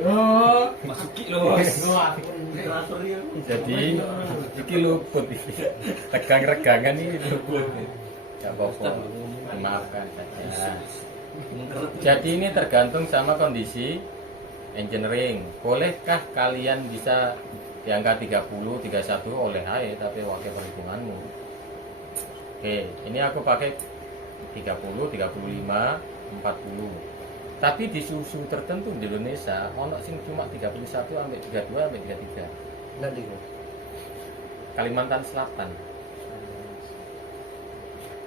Oh, masuki loh jadi iki luput iki. Tegang-regangan ini luput. Ya apa-apa. Maafkan saja. Jadi ini tergantung sama kondisi engineering. Bolehkah kalian bisa di angka 30, 31 oleh ae tapi pakai perhitunganmu. Oke, ini aku pakai 30, 35, 40. Tapi di suhu tertentu di Indonesia ono sing cuma 31 sampai 32 sampai 33. Nanti kok. Kalimantan Selatan.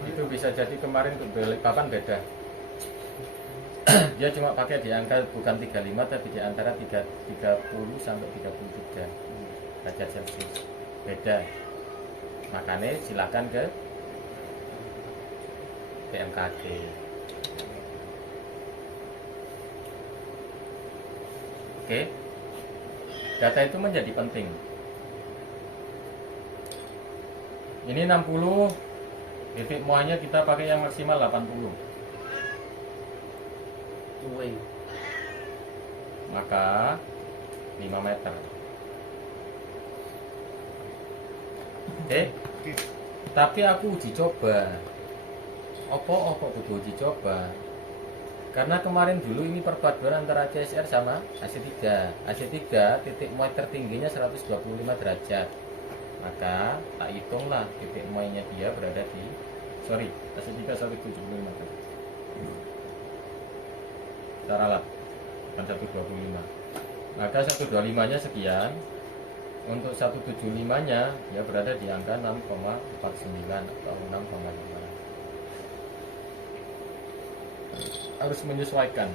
Itu bisa jadi kemarin untuk Balikpapan beda. Dia cuma pakai di angka bukan 35 tapi di antara 30 sampai 33 derajat Celcius. Beda. Makanya silakan ke BMKG. Oke. Data itu menjadi penting. Ini 60, titik muanya kita pakai yang maksimal 80. Cuy. Maka 5 meter. Oke. Tapi aku uji coba. Apa kudu uji coba? Karena kemarin dulu ini perpaduan antara CSR sama AC3. AC3 titik muai tertingginya 125 derajat. Maka tak hitunglah titik muainya dia berada di AC3 175 derajat. Secara lah, bukan 125. Maka 125 nya sekian. Untuk 175 nya dia berada di angka 6,49 atau 6,5. Harus menyesuaikan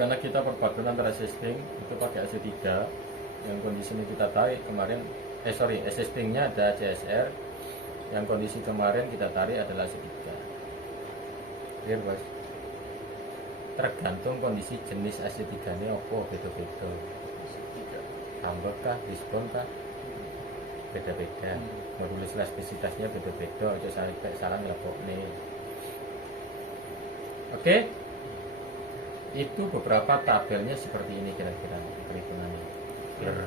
karena kita perpaduan antara sistem itu pakai AC3 yang kondisi ini kita tarik kemarin existing nya ada CSR yang kondisi kemarin kita tarik adalah AC3. Clear, Bos? tergantung kondisi jenis AC3 ini apa beda-beda. Tambah kah, diskon kah, beda-beda. Nulis elastisitasnya beda-beda, aja sampai salah ngelebokne. Oke, itu beberapa tabelnya seperti ini kira-kira perhitungannya. Clear.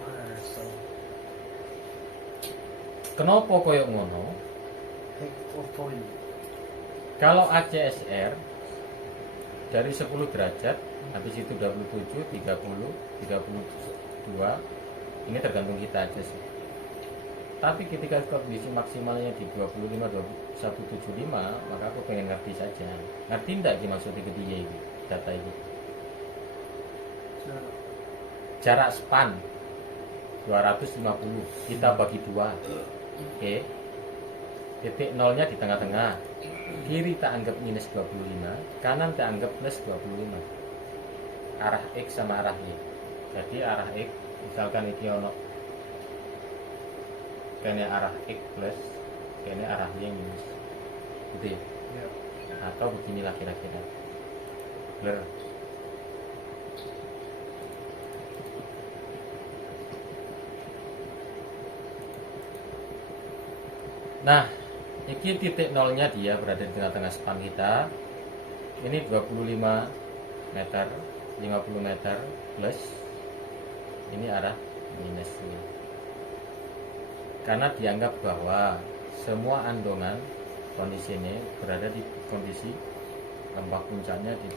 Masuk. Kenapa koyok ngono? Take for point. Kalau ACSR dari 10 derajat, habis itu 27, 30, 32, ini tergantung kita aja sih. Tapi ketika kondisi maksimalnya di 25, 175, maka aku pengen ngerti saja. Ngerti enggak ki maksudnya ke dia ini, data ini? Jarak span 250, kita bagi 2. Oke. Titik nolnya di tengah-tengah. Kiri tak anggap minus 25, kanan tak anggap plus 25. Arah X sama arah Y. Jadi arah X, misalkan iki ono kene arah X plus, kene arah Y minus. Gitu ya? Atau beginilah kira-kira. Clear. Nah, ini titik nolnya dia berada di tengah-tengah span kita. Ini 25 meter, 50 meter plus. Ini arah minusnya. Karena dianggap bahwa semua andongan kondisi ini berada di kondisi lembah puncaknya di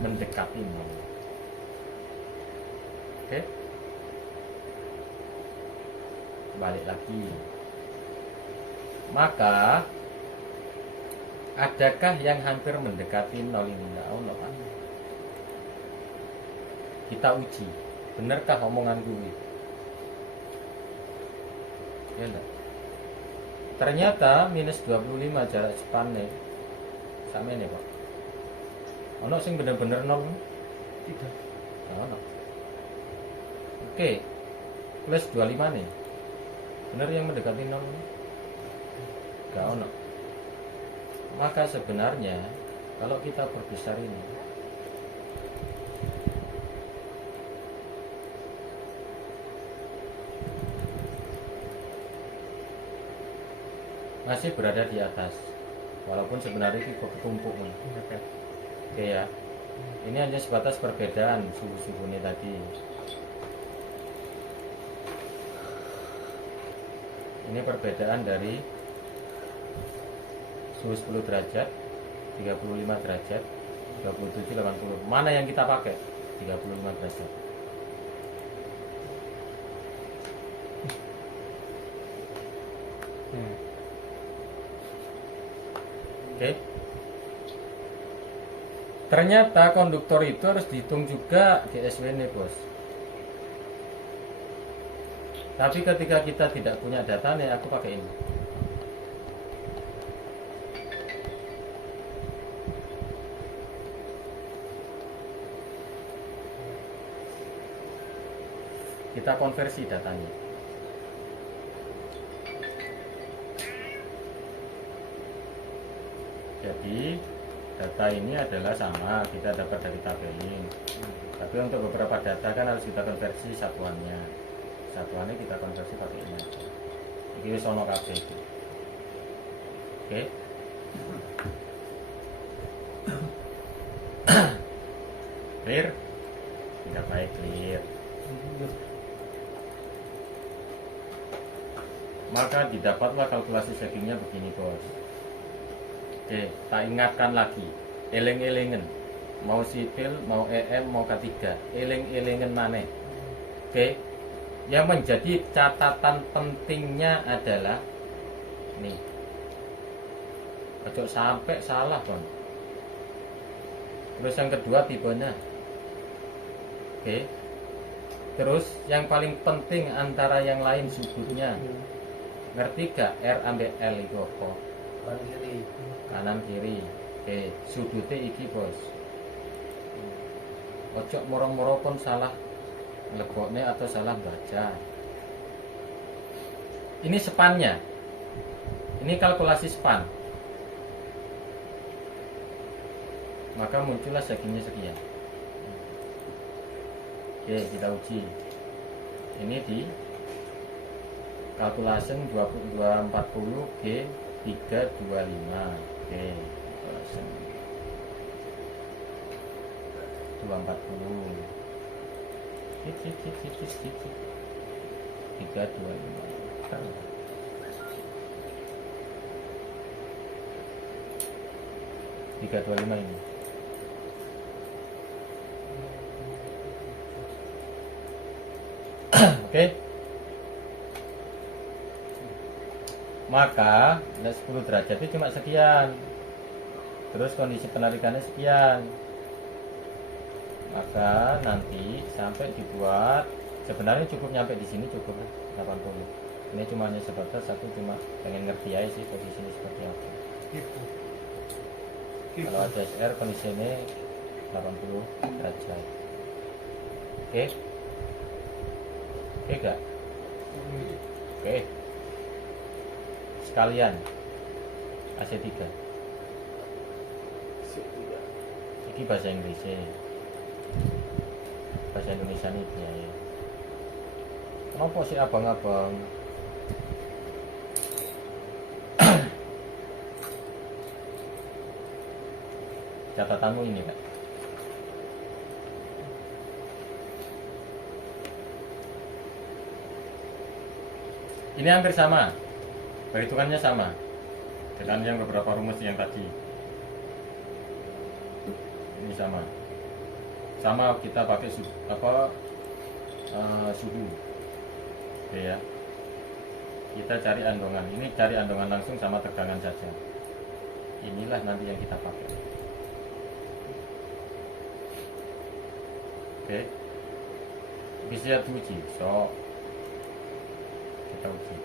mendekati nol. Oke. Balik lagi. Maka adakah yang hampir mendekati nol ini? Enggak, ono Pak. Kita uji, benarkah omongan gue? Ya enggak? Ternyata minus 25 jarak spannya sama ini Pak. Ono sing bener-bener nol? Tidak. Nah, ono. Oke, plus 25 nih. Benar yang mendekati nol? Gak ono. Maka sebenarnya kalau kita berbesar ini masih berada di atas, walaupun sebenarnya itu bertumpuk. Oke ya, ini hanya sebatas perbedaan suhu-suhu ini tadi. Ini perbedaan dari suhu 10 derajat, 35 derajat, 27, 80. Mana yang kita pakai? 35 derajat. Oke. Ternyata konduktor itu harus dihitung juga GSW nya bos. Tapi ketika kita tidak punya datanya, aku pakai ini. Kita konversi datanya. Jadi data ini adalah sama, kita dapat dari tabelin. Tapi untuk beberapa data kan harus kita konversi satuannya. Satuannya kita konversi pakai ini. Ini sono kabeh itu. Oke. Clear? Tidak baik clear. Maka didapatlah kalkulasi shadingnya begini bos. Oke, tak ingatkan lagi. Eleng-elengen. Mau sipil, mau EM, mau K3. Eleng-elengen maneh. Oke. Yang menjadi catatan pentingnya adalah nih. Ojo sampai salah kon. Terus yang kedua tipenya. Oke. Terus yang paling penting antara yang lain sudutnya. Ngerti gak R ambek L itu apa? Kanan kiri. Kanan kiri. Oke, sudutnya iki bos. Ojo moro-moro pun salah leboknya atau salah baca. Ini spannya. Ini kalkulasi span. maka muncullah segingnya sekian. Oke, kita uji. Ini di kalkulasi 240 G 325. Oke, kalkulasi 240 325. 325 ini. Oke. Maka 10 derajat itu cuma sekian. Terus kondisi penarikannya sekian. Maka nanti sampai dibuat, sebenarnya cukup nyampe di sini cukup 80. Ini cuma hanya sebatas aku cuma pengen ngerti aja sih posisinya seperti apa. Kalau ada SR kondisinya 80 derajat. Oke. Oke gak? Oke. Sekalian AC3. Ini bahasa Inggrisnya. Bahasa Indonesia ini ya. Kenapa sih abang-abang? Catatanmu ini Kak. Ini hampir sama, perhitungannya sama dengan yang beberapa rumus yang tadi. Ini sama kita pakai suhu, suhu. Oke ya. Kita cari andongan. Ini cari andongan langsung sama tegangan saja. Inilah nanti yang kita pakai. Oke, bisa diuji. So kita uji.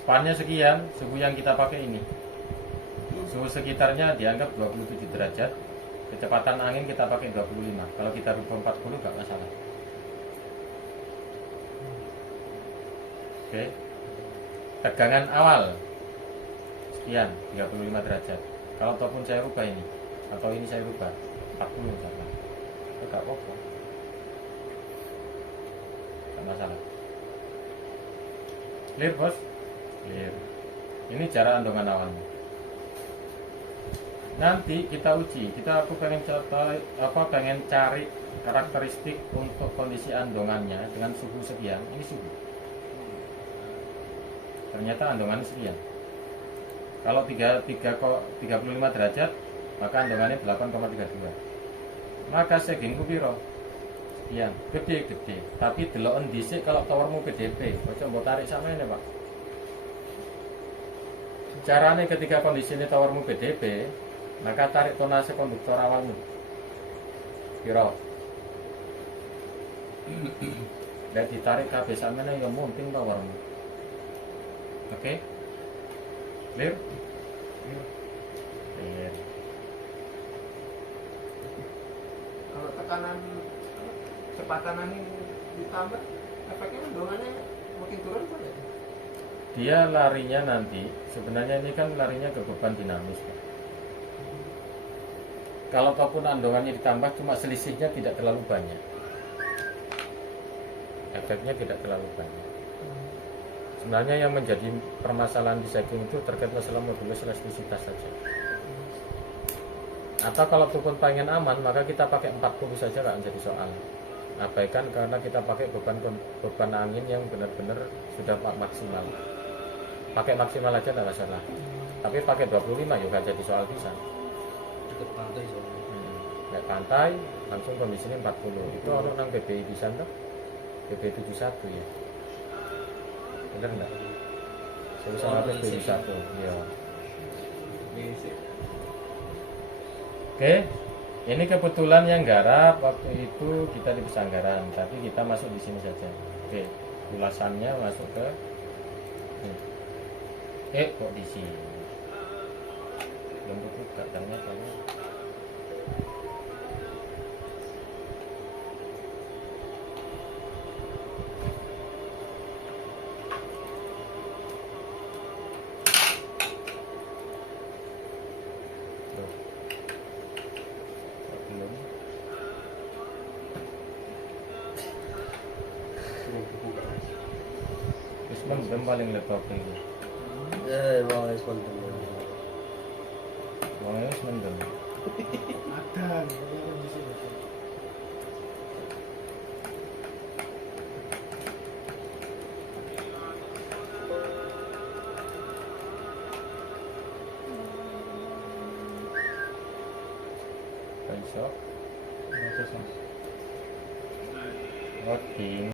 Spannya sekian, suhu yang kita pakai ini. Suhu sekitarnya dianggap 27 derajat. Kecepatan angin kita pakai 25. Kalau kita rubah 40 gak masalah. Oke. Tegangan awal sekian, 35 derajat. Kalau ataupun saya rubah ini, atau ini saya rubah 40 misalkan, gak apa-apa, gak masalah. Clear bos? Clear. Ini cara andongan awalnya. Nanti kita uji. Aku pengen cari karakteristik untuk kondisi andongannya dengan suhu sekian. Ini suhu. Ternyata andongannya sekian. Kalau 35 derajat, maka andongannya 8,32. Maka segingku piro? Sekian. Gede. Tapi deloken dhisik kalau towermu PDP. Ojo mbok tarik sama ini, Pak. Caranya ketika kondisinya towermu PDP, maka tarik tonase konduktor awalmu. Piro? Dan ditarik kabeh sampeyan ya munting towermu. Oke? Clear? Clear. Kalau tekanan kecepatan ini ditambah, efeknya andongannya makin turun kan ya? Dia larinya nanti, sebenarnya ini kan larinya ke beban dinamis. Kalau ataupun andongannya ditambah, cuma selisihnya tidak terlalu banyak. Efeknya tidak terlalu banyak. Sebenarnya yang menjadi permasalahan di seging itu terkait masalah modulus elastisitas saja. Atau kalau pun pengen aman, maka kita pakai 40 saja nggak menjadi soal. Abaikan karena kita pakai beban angin yang benar-benar sudah maksimal. Pakai maksimal aja nggak masalah. Tapi pakai 25 juga jadi soal bisa. Ikut pantai soalnya. Naik pantai langsung kondisinya 40. Itu orang nang PBI bisa enggak? PBI 71 ya. Bener enggak? Saya sama PBI 1. Iya. Oke. Ini kebetulan yang garap waktu itu kita di Pesanggaran, tapi kita masuk di sini saja. Oke. Ulasannya masuk ke kok di sini. Belum buka ternyata. sering dibuka. Wis mendem paling laptop ini. Mau respon temen. Wong wis mendem. Ada kondisi itu. Iso. Loading.